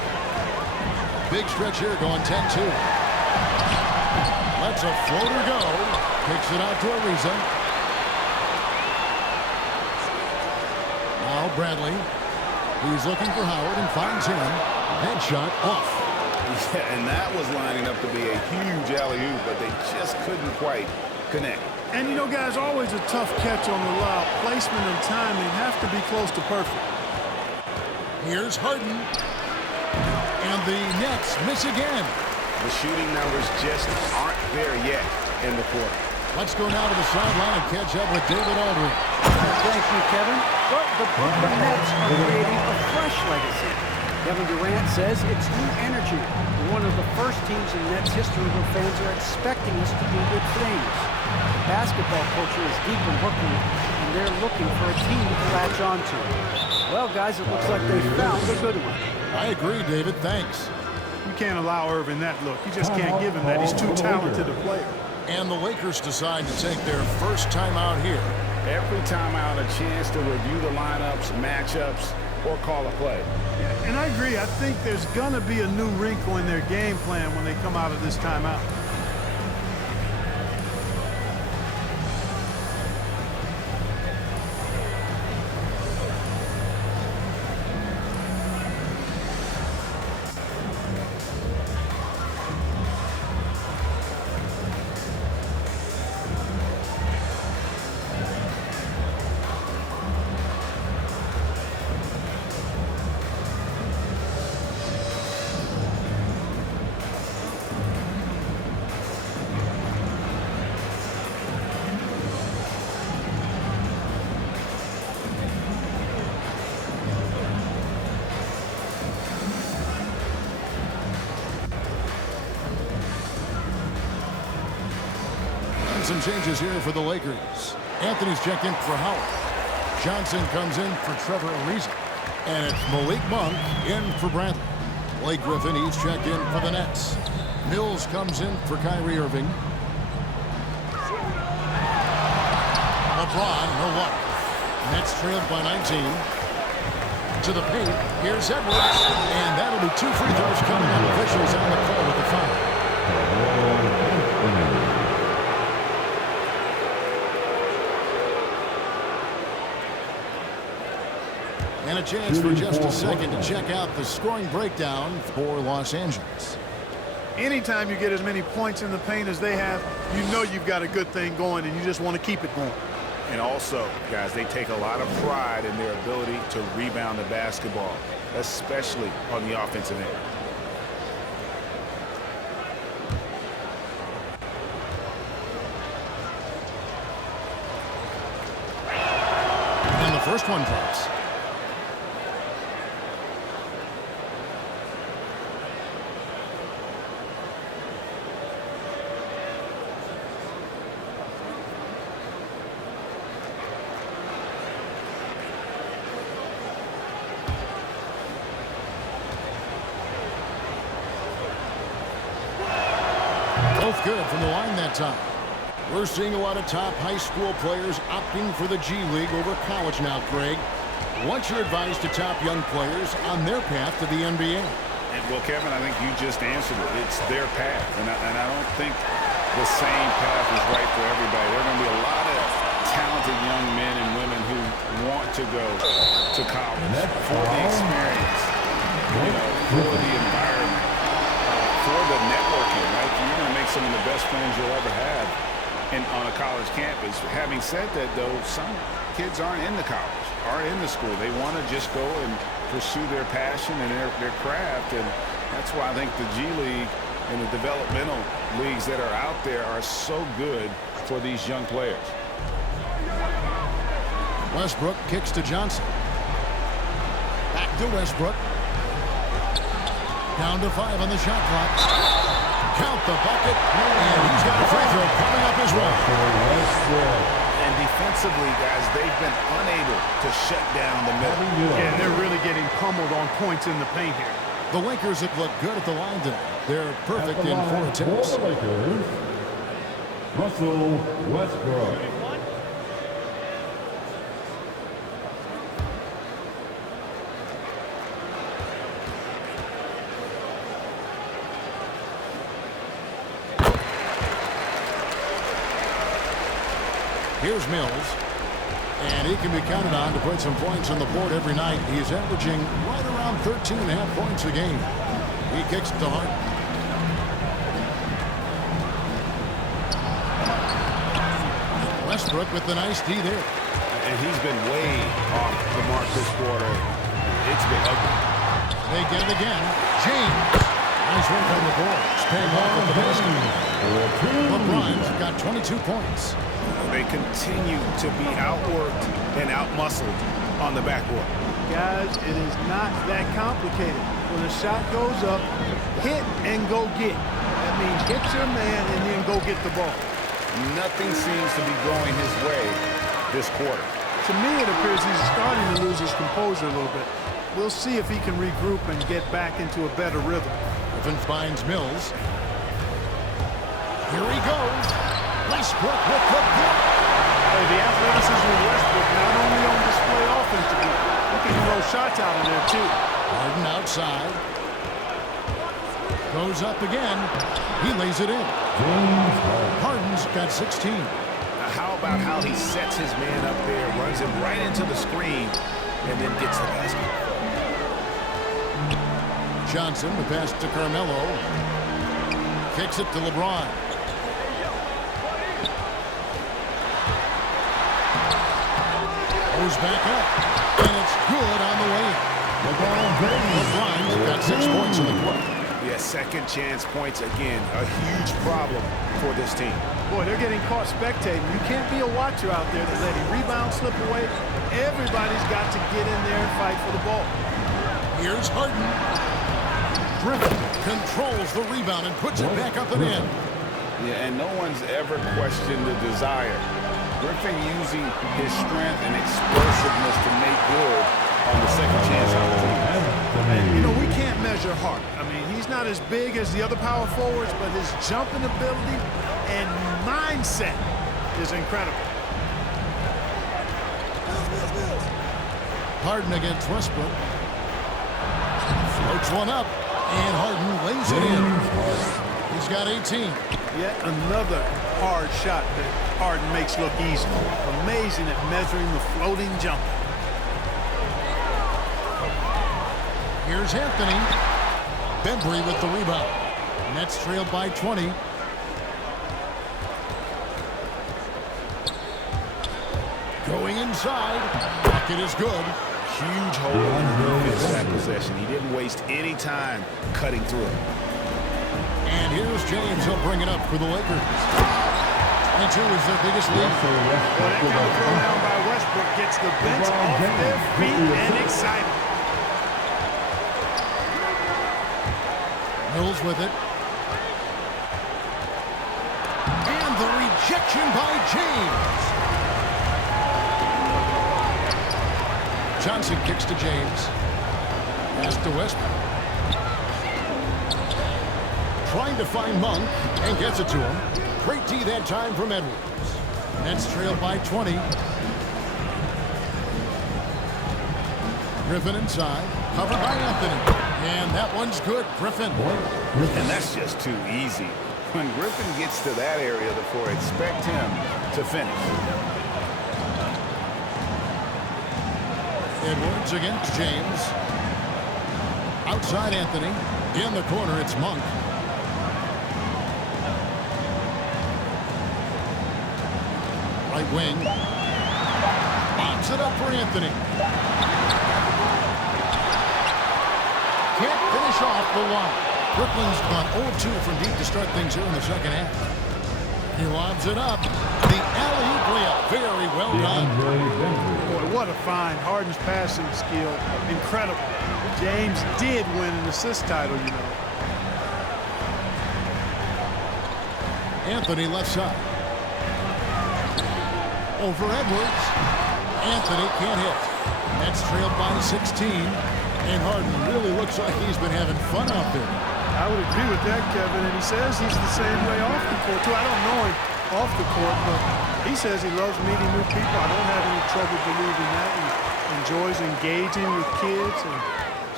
Big stretch here going 10-2. Lets a floater go. Kicks it out to Ariza. Now Bradley. He's looking for Howard and finds him. Headshot off. Yeah, and that was lining up to be a huge alley-oop, but they just couldn't quite connect. And you know, guys, always a tough catch on the lob. Placement and timing have to be close to perfect. Here's Harden. And the Nets miss again. The shooting numbers just aren't there yet in the quarter. Let's go now to the sideline and catch up with David Aldridge. Thank you, Kevin. Well, the Brooklyn Nets are creating a fresh legacy. Kevin Durant says it's new energy. We're one of the first teams in Nets history where fans are expecting us to do good things. The basketball culture is deep in Brooklyn, and they're looking for a team to latch onto. Well, guys, it looks like they found a good one. I agree, David. Thanks. You can't allow Irvin that look. You just can't give him that. He's too talented a player. And the Lakers decide to take their first timeout here. Every timeout, a chance to review the lineups, matchups, or call a play. Yeah, and I agree. I think there's going to be a new wrinkle in their game plan when they come out of this timeout. Some changes here for the Lakers. Anthony's checked in for Howard. Johnson comes in for Trevor Ariza. And it's Malik Monk in for Bradley. Blake Griffin, he's checked in for the Nets. Mills comes in for Kyrie Irving. LeBron, no luck. Nets trailed by 19. To the paint, here's Edwards. And that'll be 2 free throws coming up. Officials on the call with the foul. And a chance for just a second to check out the scoring breakdown for Los Angeles. Anytime you get as many points in the paint as they have, you know you've got a good thing going, and you just want to keep it going. And also, guys, they take a lot of pride in their ability to rebound the basketball, especially on the offensive end. And the first one drops. Both good from the line that time. We're seeing a lot of top high school players opting for the G League over college now, Craig. What's your advice to top young players on their path to the NBA? Well, Kevin, I think you just answered it. It's their path, and I don't think the same path is right for everybody. There are going to be a lot of talented young men and women who want to go to college for the experience, for the environment, for the networking, right? You're going to make some of the best friends you'll ever have on a college campus. Having said that, though, some kids aren't in the college, aren't in the school. They want to just go and pursue their passion and their craft, and that's why I think the G League and the developmental leagues that are out there are so good for these young players. Westbrook kicks to Johnson. Back to Westbrook. Down to 5 on the shot clock. Count the bucket, and he's got a free throw coming up as well. And defensively, guys, they've been unable to shut down the middle. Yeah, they're really getting pummeled on points in the paint here. The Lakers have looked good at the line tonight. They're perfect in 4 attempts. Russell Westbrook. Here's Mills, and he can be counted on to put some points on the board every night. He's averaging right around 13.5 points a game. He kicks it to Harden. Westbrook with the nice D there. And he's been way off the mark this quarter. It's been ugly. They get it again. James. Nice work on the boards. Paying off with the basket. LeBron's got 22 points. They continue to be outworked and outmuscled on the backboard. Guys, it is not that complicated. When a shot goes up, hit and go get. That means hit your man and then go get the ball. Nothing seems to be going his way this quarter. To me, it appears he's starting to lose his composure a little bit. We'll see if he can regroup and get back into a better rhythm. Griffin finds Mills. Here he goes. Westbrook with the block. Hey, the athleticism of Westbrook not only on display offensively, he can throw shots out of there too. Harden outside. Goes up again. He lays it in. Harden's got 16. Now how about how he sets his man up there, runs him right into the screen, and then gets the basket. Johnson, the pass to Carmelo. Kicks it to LeBron. Goes back up. And it's good on the way. LeBron's got 6 points in the quarter. Yeah, second chance points again. A huge problem for this team. Boy, they're getting caught spectating. You can't be a watcher out there to let a rebound slip away. Everybody's got to get in there and fight for the ball. Here's Harden. Griffin controls the rebound and puts it back up and in. Yeah, and no one's ever questioned the desire. Griffin using his strength and explosiveness to make good on the second chance opportunity. You know, we can't measure Hart. I mean, he's not as big as the other power forwards, but his jumping ability and mindset is incredible. Harden against Westbrook. Floats one up, and Harden lays it in. He's got 18. Yet another hard shot that Harden makes look easy. Amazing at measuring the floating jumper. Here's Anthony. Bembry with the rebound. Nets trailed by 20. Going inside. Bucket is good. Huge hole in the defense that possession. He didn't waste any time cutting through it. And here's James. He'll bring it up for the Lakers. 22 is their biggest lead. Well, that kind of throwdown by Westbrook gets the bench off their feet and excited. Mills with it. And the rejection by James. Johnson kicks to James. Pass to Westbrook. Trying to find Monk and gets it to him. Great D that time from Edwards. Nets trailed by 20. Griffin inside. Covered by Anthony. And that one's good. Griffin. And that's just too easy. When Griffin gets to that area of the floor, expect him to finish. Edwards against James. Outside Anthony. In the corner, it's Monk. Right wing. Bombs it up for Anthony. Can't finish off the line. Brooklyn's gone 0-2 from deep to start things here in the second half. He lobs it up. The alley-oop layup. Very well done. Boy, what a find. Harden's passing skill. Incredible. James did win an assist title, you know. Anthony left side. Over Edwards. Anthony can't hit. That's trailed by 16. And Harden really looks like he's been having fun out there. I would agree with that, Kevin. And he says he's the same way off the court, too. I don't know him off the court, but he says he loves meeting new people. I don't have any trouble believing that. He enjoys engaging with kids. And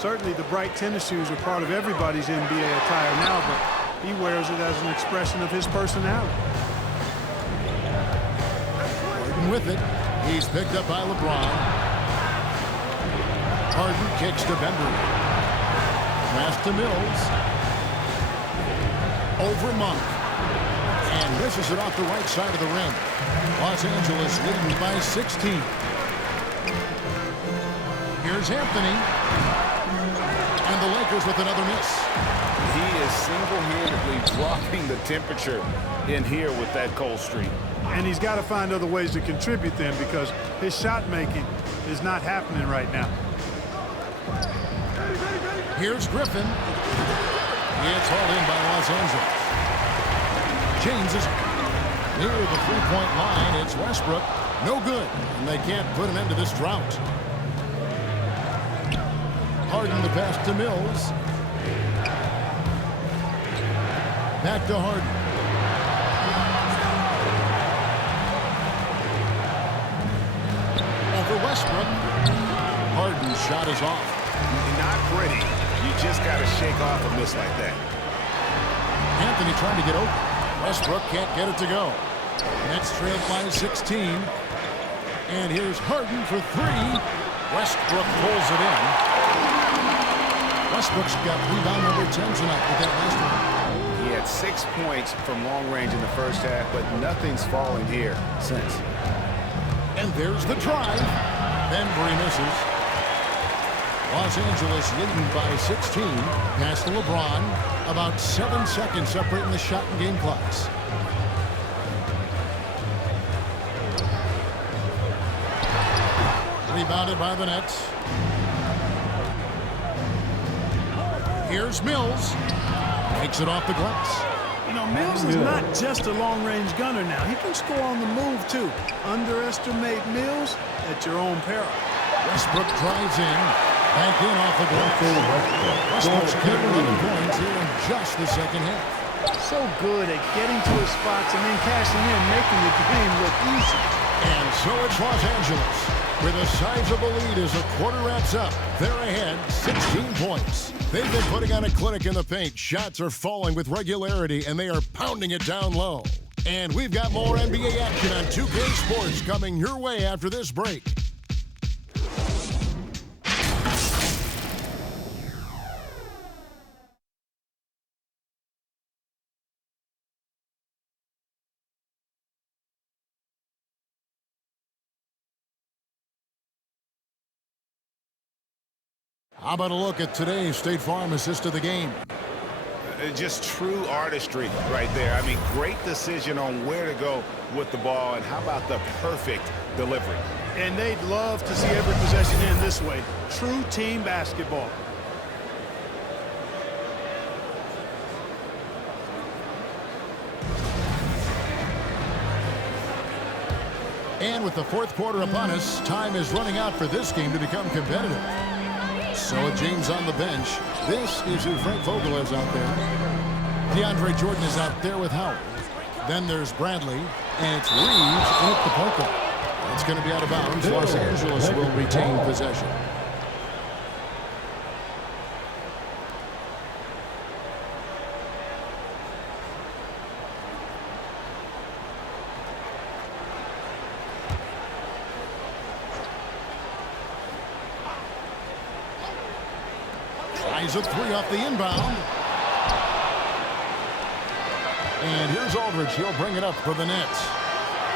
certainly the bright tennis shoes are part of everybody's NBA attire now, but he wears it as an expression of his personality. Harden with it. He's picked up by LeBron. Harden kicks to Bembry. Pass to Mills. Over Monk. And misses it off the right side of the rim. Los Angeles leading by 16. Here's Anthony. And the Lakers with another miss. He is single-handedly dropping the temperature in here with that cold streak. And he's got to find other ways to contribute then, because his shot making is not happening right now. Here's Griffin. It's hauled in by Los Angeles. James is near the three-point line. It's Westbrook. No good, and they can't put an end to this drought. Harden the pass to Mills. Back to Harden. Over Westbrook. Harden's shot is off. Not pretty. You just got to shake off a miss like that. Anthony trying to get open. Westbrook can't get it to go. Nets trailed by 16. And here's Harden for three. Westbrook pulls it in. Westbrook's got rebound number 10 tonight with that last one. He had 6 points from long range in the first half, but nothing's fallen here since. And there's the drive. Bembry misses. Los Angeles leading by 16. Pass to LeBron. About 7 seconds separating the shot and game clocks. Rebounded by the Nets. Here's Mills. Takes it off the glass. You know, Mills is not just a long-range gunner now. He can score on the move, too. Underestimate Mills at your own peril. Westbrook drives in. Back in off the glass. Westbrook's got 11 points here in just the second half. So good at getting to his spots and then cashing in, making the game look easy. And so it's Los Angeles with a sizable lead as the quarter wraps up. They're ahead 16 points. They've been putting on a clinic in the paint. Shots are falling with regularity, and they are pounding it down low. And we've got more NBA action on 2K Sports coming your way after this break. How about a look at today's State Farm assist of the game? Just true artistry right there. I mean, great decision on where to go with the ball, and how about the perfect delivery? And they'd love to see every possession end this way. True team basketball. And with the fourth quarter upon us, time is running out for this game to become competitive. So with James on the bench, this is who Frank Vogel is out there. DeAndre Jordan is out there with Howard. Then there's Bradley, and it's Reeves in at the poker. It's going to be out of bounds. Los Angeles will retain possession. Tries a three off the inbound. And here's Aldridge. He'll bring it up for the Nets.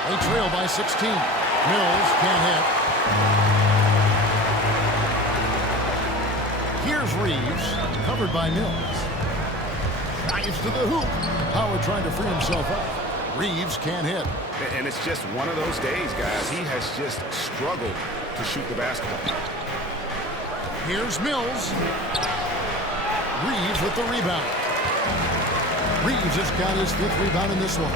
They trail by 16. Mills can't hit. Here's Reeves, covered by Mills. Drives to the hoop. Howard trying to free himself up. Reeves can't hit. And it's just one of those days, guys. He has just struggled to shoot the basketball. Here's Mills. Reeves with the rebound. Reeves has got his fifth rebound in this one.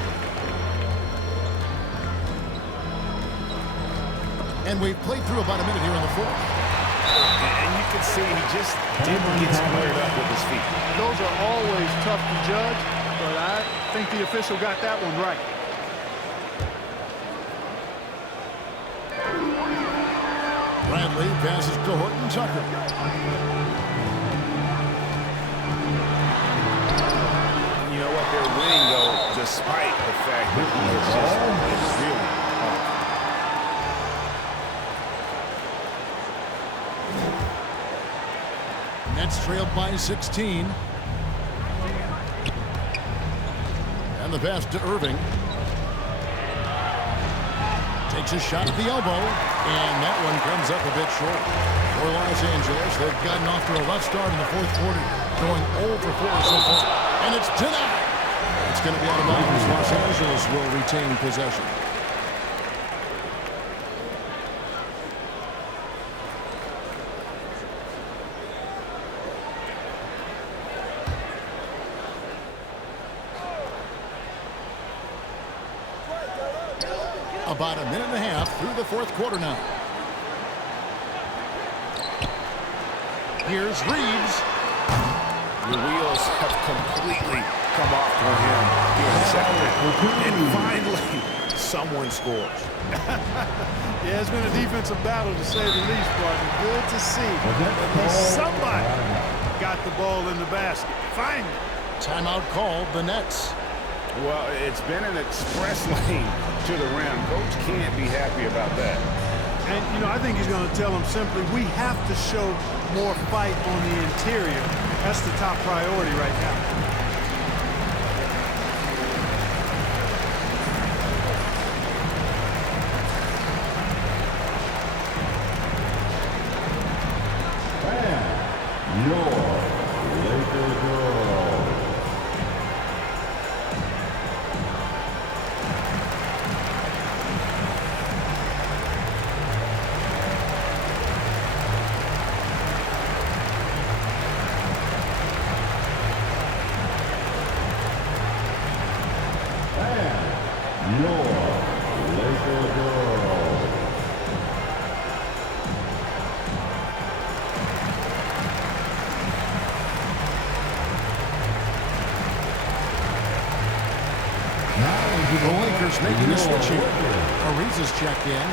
And we've played through about a minute here in the fourth. And you can see he just didn't get squared up with his feet. Those are always tough to judge, but I think the official got that one right. Bradley passes to Horton Tucker. You know what? They're winning, though, despite the fact that he is just really hard. Nets trailed by 16. And the pass to Irving. Takes a shot at the elbow, and that one comes up a bit short. For Los Angeles, they've gotten off to a rough start in the fourth quarter, going 0 for 4 so far. And it's denied. It's going to be out of bounds. Los Angeles will retain possession. A About a minute and a half through the fourth quarter now. Here's Reeves. The wheels have completely come off for him here in the second half. And finally, someone scores. Yeah, it's been a defensive battle to say the least, partner. Good to see. At least somebody got the ball in the basket. Finally. Timeout called, the Nets. Well, it's been an express lane to the rim. Coach can't be happy about that. And, you know, I think he's going to tell them simply, we have to show more fight on the interior. That's the top priority right now. The Lakers making a switch here. Ariza's checked in.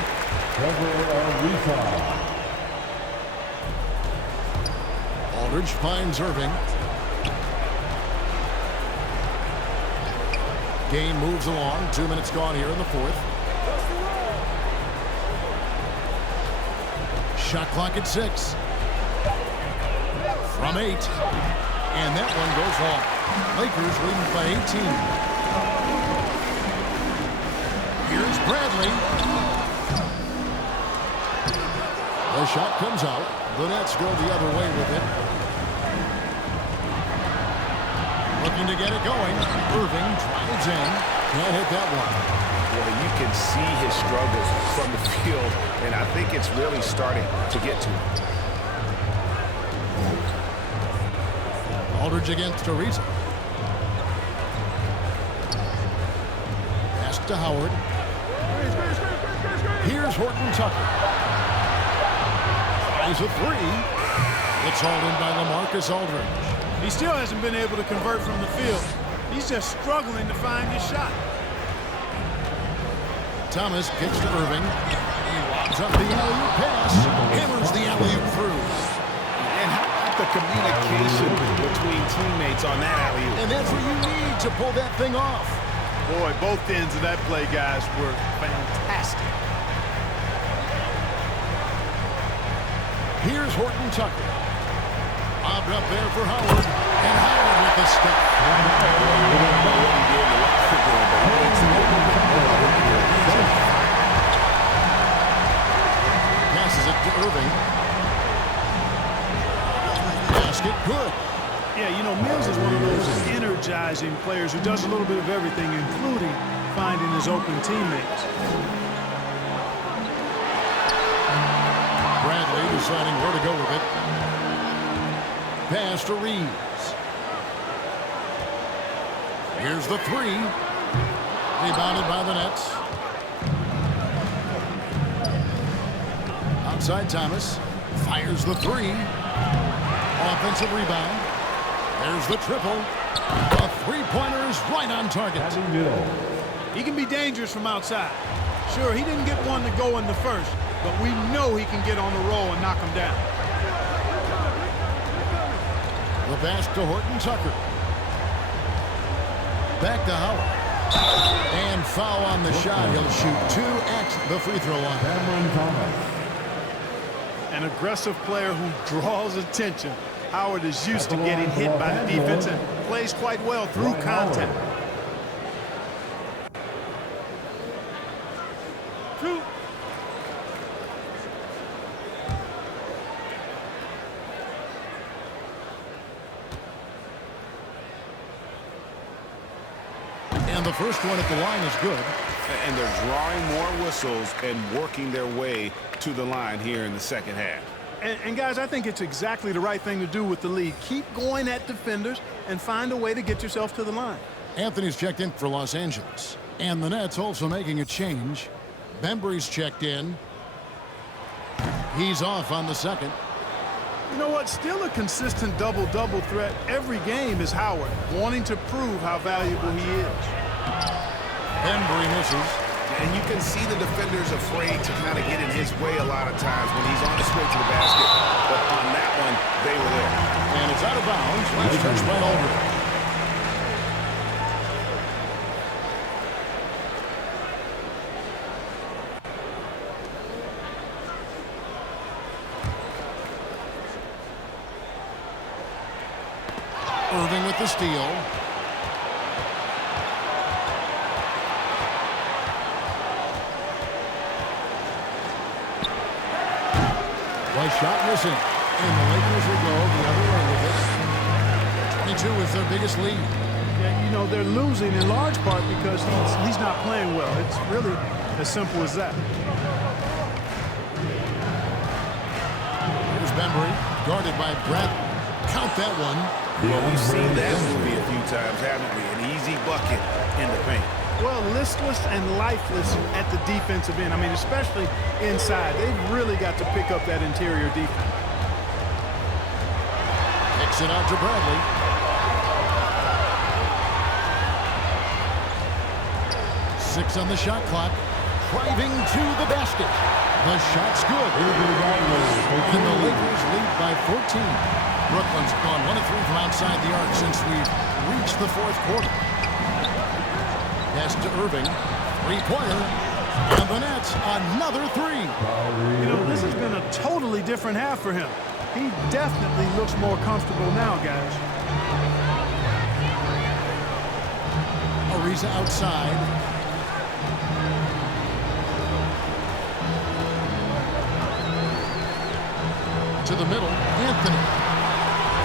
Aldridge finds Irving. Game moves along. 2 minutes gone here in the fourth. Shot clock at 6. From 8. And that one goes long. Lakers leading by 18. Here's Bradley. The shot comes out. The Nets go the other way with it. Looking to get it going. Irving drives in. Can't hit that one. Well, you can see his struggles from the field, and I think it's really starting to get to him. Aldridge against Ariza. Pass to Howard. Here's Horton Tucker. Tries a three. It's hauled in by LaMarcus Aldridge. He still hasn't been able to convert from the field. He's just struggling to find his shot. Thomas kicks to Irving. He lobs up the alley-oop pass. Hammers the alley-oop through. And how about the communication between teammates on that alley-oop? And that's what you need to pull that thing off. Boy, both ends of that play, guys, were fantastic. Here's Horton Tucker. Bobbed up there for Howard. And Howard with the step. Passes it to Irving. Basket good. Yeah, you know, Mills is one of those energizing players who does a little bit of everything, including finding his open teammates. Bradley deciding where to go with it. Pass to Reeves. Here's the three. Rebounded by the Nets. Outside Thomas. Fires the three. Offensive rebound. There's the triple. The three-pointer is right on target. He can be dangerous from outside. Sure, he didn't get one to go in the first, but we know he can get on the roll and knock him down. The pass to Horton Tucker. Back to Howard. And foul on the shot. He'll shoot 2 at the free throw line. An aggressive player who draws attention. Howard is used to getting hit by the defense and plays quite well through contact. And the first one at the line is good. And they're drawing more whistles and working their way to the line here in the second half. And guys, I think it's exactly the right thing to do with the lead. Keep going at defenders and find a way to get yourself to the line. Anthony's checked in for Los Angeles. And the Nets also making a change. Bembry's checked in. He's off on the second. You know what? Still a consistent double-double threat every game is Howard, wanting to prove how valuable he is. Bembry misses. And you can see the defenders afraid to kind of get in his way a lot of times when he's on his way to the basket. But on that one, they were there. And it's out of bounds. Last touch by Aldridge. Irving with the steal. Nice shot missing. And the Lakers will go the other way with it. 22 is their biggest lead. Yeah, you know, they're losing in large part because he's not playing well. It's really as simple as that. Here's Bembry, guarded by Bradley. Count that one. Well, we've seen that movie a few times, haven't we? An easy bucket in the paint. Well, listless and lifeless at the defensive end. I mean, especially inside. They've really got to pick up that interior defense. Kicks it out to Bradley. Six on the shot clock. Driving to the basket. The shot's good. And the Lakers lead by 14. Brooklyn's gone 1 of 3 from outside the arc since we've reached the fourth quarter. Pass to Irving. Three-pointer. And the Nets, another three. You know, this has been a totally different half for him. He definitely looks more comfortable now, guys. Ariza outside. To the middle. Anthony.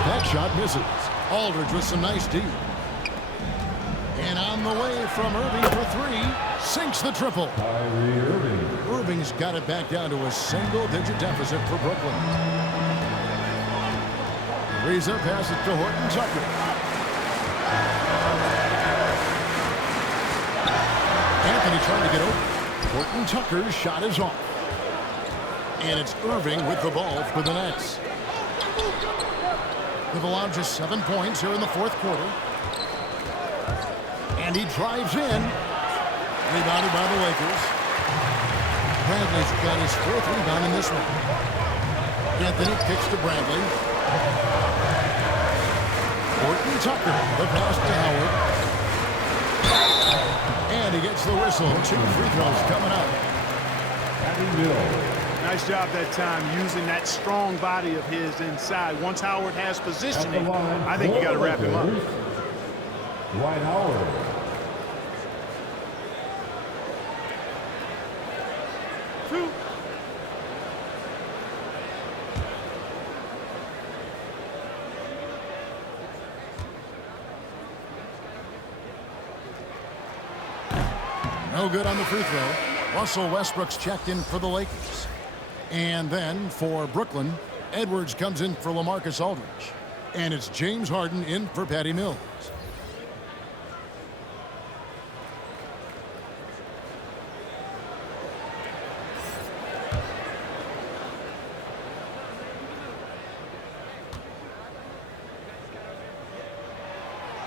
That shot misses. Aldridge with some nice D. And on the way from Irving for three. Sinks the triple. Irving's got it back down to a single-digit deficit for Brooklyn. Ariza passes to Horton Tucker. Anthony trying to get open. Horton Tucker's shot is off. And it's Irving with the ball for the Nets. They've allowed just 7 points here in the fourth quarter. And he drives in. Rebounded by the Lakers. Bradley's got his 4th rebound in this one. Anthony kicks to Bradley. Horton Tucker, the pass to Howard. And he gets the whistle. 2 free throws coming up. Nice job that time using that strong body of his inside. Once Howard has positioning, I think you got to wrap him up. Dwight Howard. No good on the free throw. Russell Westbrook's checked in for the Lakers. And then for Brooklyn, Edwards comes in for LaMarcus Aldridge. And it's James Harden in for Patty Mills.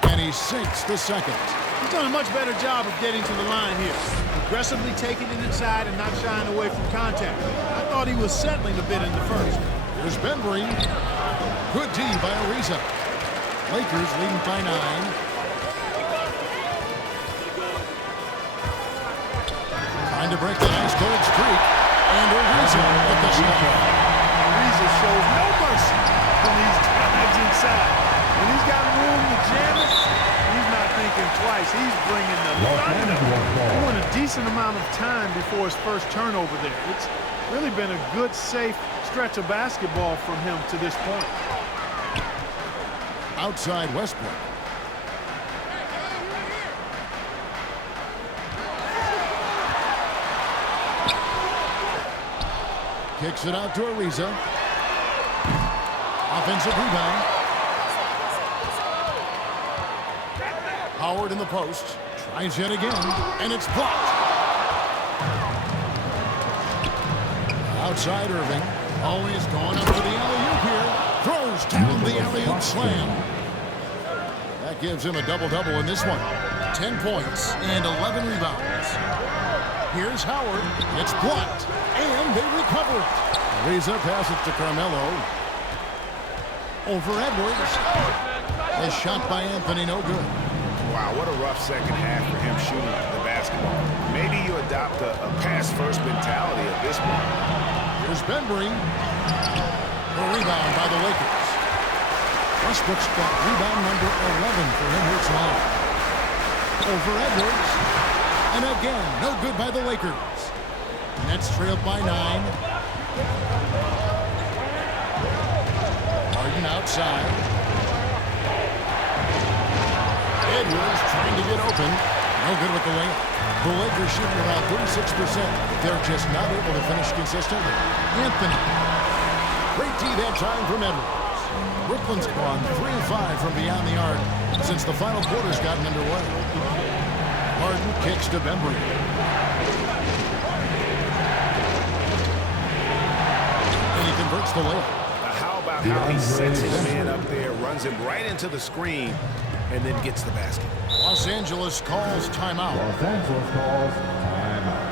And he sinks the second. He's done a much better job of getting to the line here. Aggressively taking it inside and not shying away from contact. I thought he was settling a bit in the first. Here's Bembry. Good D by Ariza. Lakers leading by 9. Trying to break the ice cold streak. And Ariza with the shot. Ariza shows no mercy when he's drives inside. When he's got room to jam it, he's not thinking twice. He's bringing the thunder. Doing a decent amount of time before his first turnover there. It's really been a good, safe stretch of basketball from him to this point. Outside Westbrook. Kicks it out to Ariza. Offensive rebound. Howard in the post. Tries yet again. And it's blocked. Outside Irving. Always going up for the alley-oop here. Throws down the alley-oop slam. That gives him a double-double in this one. 10 points and 11 rebounds. Here's Howard. It's blocked. And they recover it. Lays up, passes to Carmelo. Over Edwards. A shot by Anthony, no good. Wow, what a rough second half for him shooting the basketball. Maybe you adopt a pass-first mentality at this point. Here's Benbury. A rebound by the Lakers. Westbrook's got rebound number 11 for him here tonight. Over Edwards. And again, no good by the Lakers. Nets trailed by 9. Harden outside. Edwards trying to get open. No good with the layup. The Lakers shooting around 36%. They're just not able to finish consistently. Anthony. Great D that time from Edwards. Brooklyn's gone 3-5 from beyond the arc since the final quarter's gotten underway. Harden kicks to Benbury. And he converts the layup. How about how he sets his man up there, runs him right into the screen, and then gets the basket. Los Angeles calls timeout. Los Angeles calls timeout.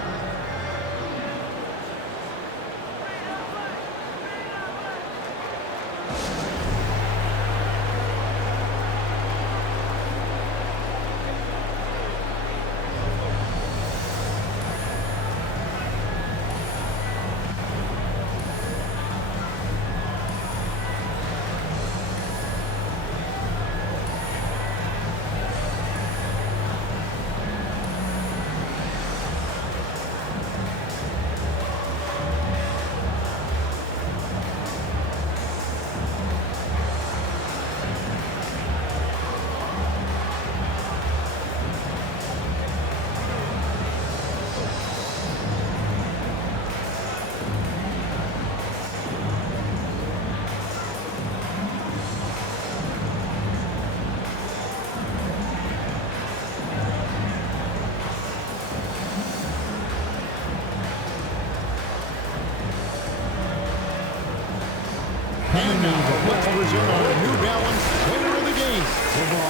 And now, let's present our New Balance player of the game,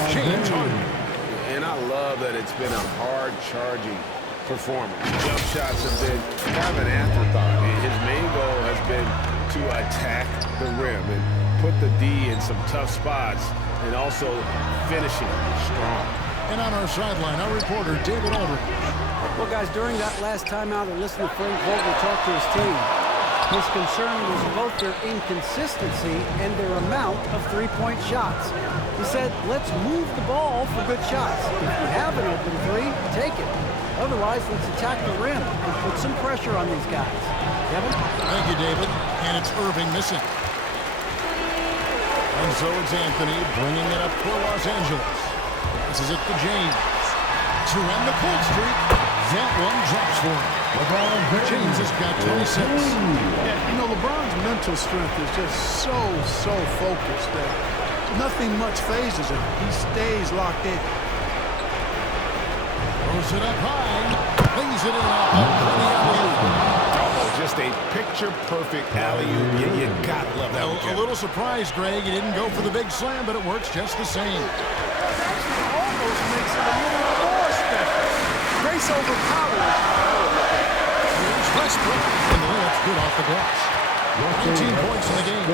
James Harden. And I love that it's been a hard-charging performance. Jump shots have been kind of an afterthought. His main goal has been to attack the rim and put the D in some tough spots and also finishing strong. And on our sideline, our reporter, David Aldridge. Well, guys, during that last timeout, I listened to Frank Vogel talk to his team. His concern was both their inconsistency and their amount of three-point shots. He said, let's move the ball for good shots. If you have an open three, take it. Otherwise, let's attack the rim and put some pressure on these guys. Kevin? Thank you, David. And it's Irving missing. And so it's Anthony bringing it up for Los Angeles. This is it to James. To end the cold streak, that one drops for him. James has got 26. Yeah, you know, LeBron's mental strength is just so focused that nothing much phases him. He stays locked in. Throws it up high. Lays it in off a pretty alley-oop. Just a picture-perfect alley-oop. You gotta love that one, A little surprised, Greg. He didn't go for the big slam, but it works just the same. Almost makes it a little more special. Grace overpowers. Here's Westbrook, and the layup's good off the glass. 19 points in the game.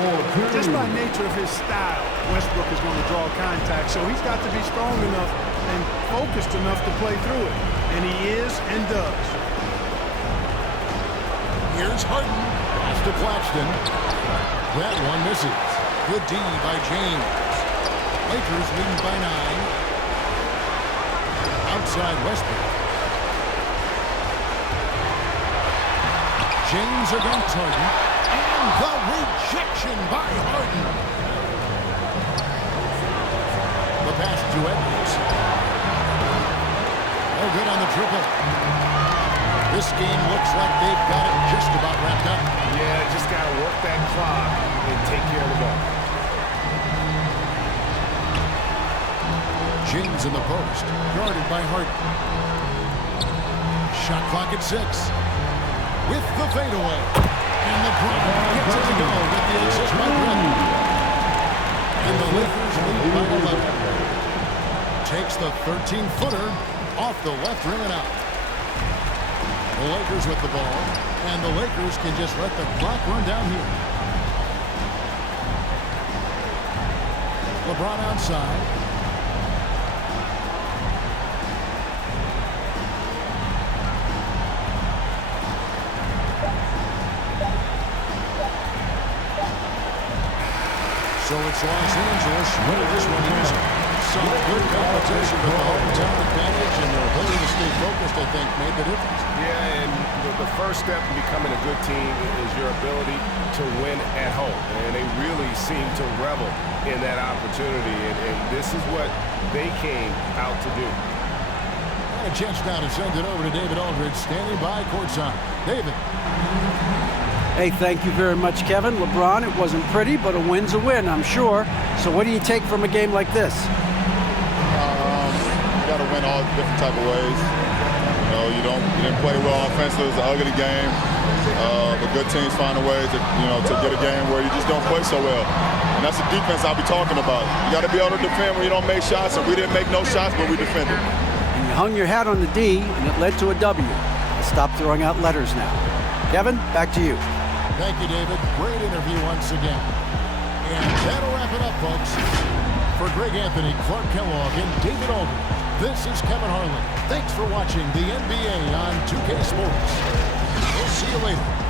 Just by nature of his style, Westbrook is going to draw contact, so he's got to be strong enough and focused enough to play through it. And he is and does. Here's Harden. Pass to Claxton. That one misses. Good D by James. Lakers leading by 9. Outside Westbrook. James against Harden. And the rejection by Harden. The pass to Edwards. No good on the triple. This game looks like they've got it just about wrapped up. Yeah, just got to work that clock and take care of the ball. James in the post, guarded by Harden. Shot clock at 6. With the fadeaway. And LeBron gets it to go with the assist by Durant. And the Lakers lead by 11. Takes the 13-footer off the left rim and out. The Lakers with the ball, and the Lakers can just let the clock run down here. LeBron outside. So it's Los Angeles winning this one easy. Some good competition, but the hometown advantage and their ability to stay focused, I think, made the difference. Yeah, and the first step in becoming a good team is your ability to win at home. And they really seem to revel in that opportunity, and this is what they came out to do. And a chance now to send it over to David Aldridge, standing by courtside. David. Hey, thank you very much, Kevin. LeBron, it wasn't pretty, but a win's a win, I'm sure. So what do you take from a game like this? You got to win all different type of ways. You know, you didn't play well offensively. It was an ugly game. But good teams find a way to get a game where you just don't play so well. And that's the defense I'll be talking about. You got to be able to defend when you don't make shots, and we didn't make no shots, but we defended. And you hung your hat on the D, and it led to a W. Stop throwing out letters now. Kevin, back to you. Thank you, David. Great interview once again. And that'll wrap it up, folks. For Greg Anthony, Clark Kellogg, and David Aldridge, this is Kevin Harlan. Thanks for watching the NBA on 2K Sports. We'll see you later.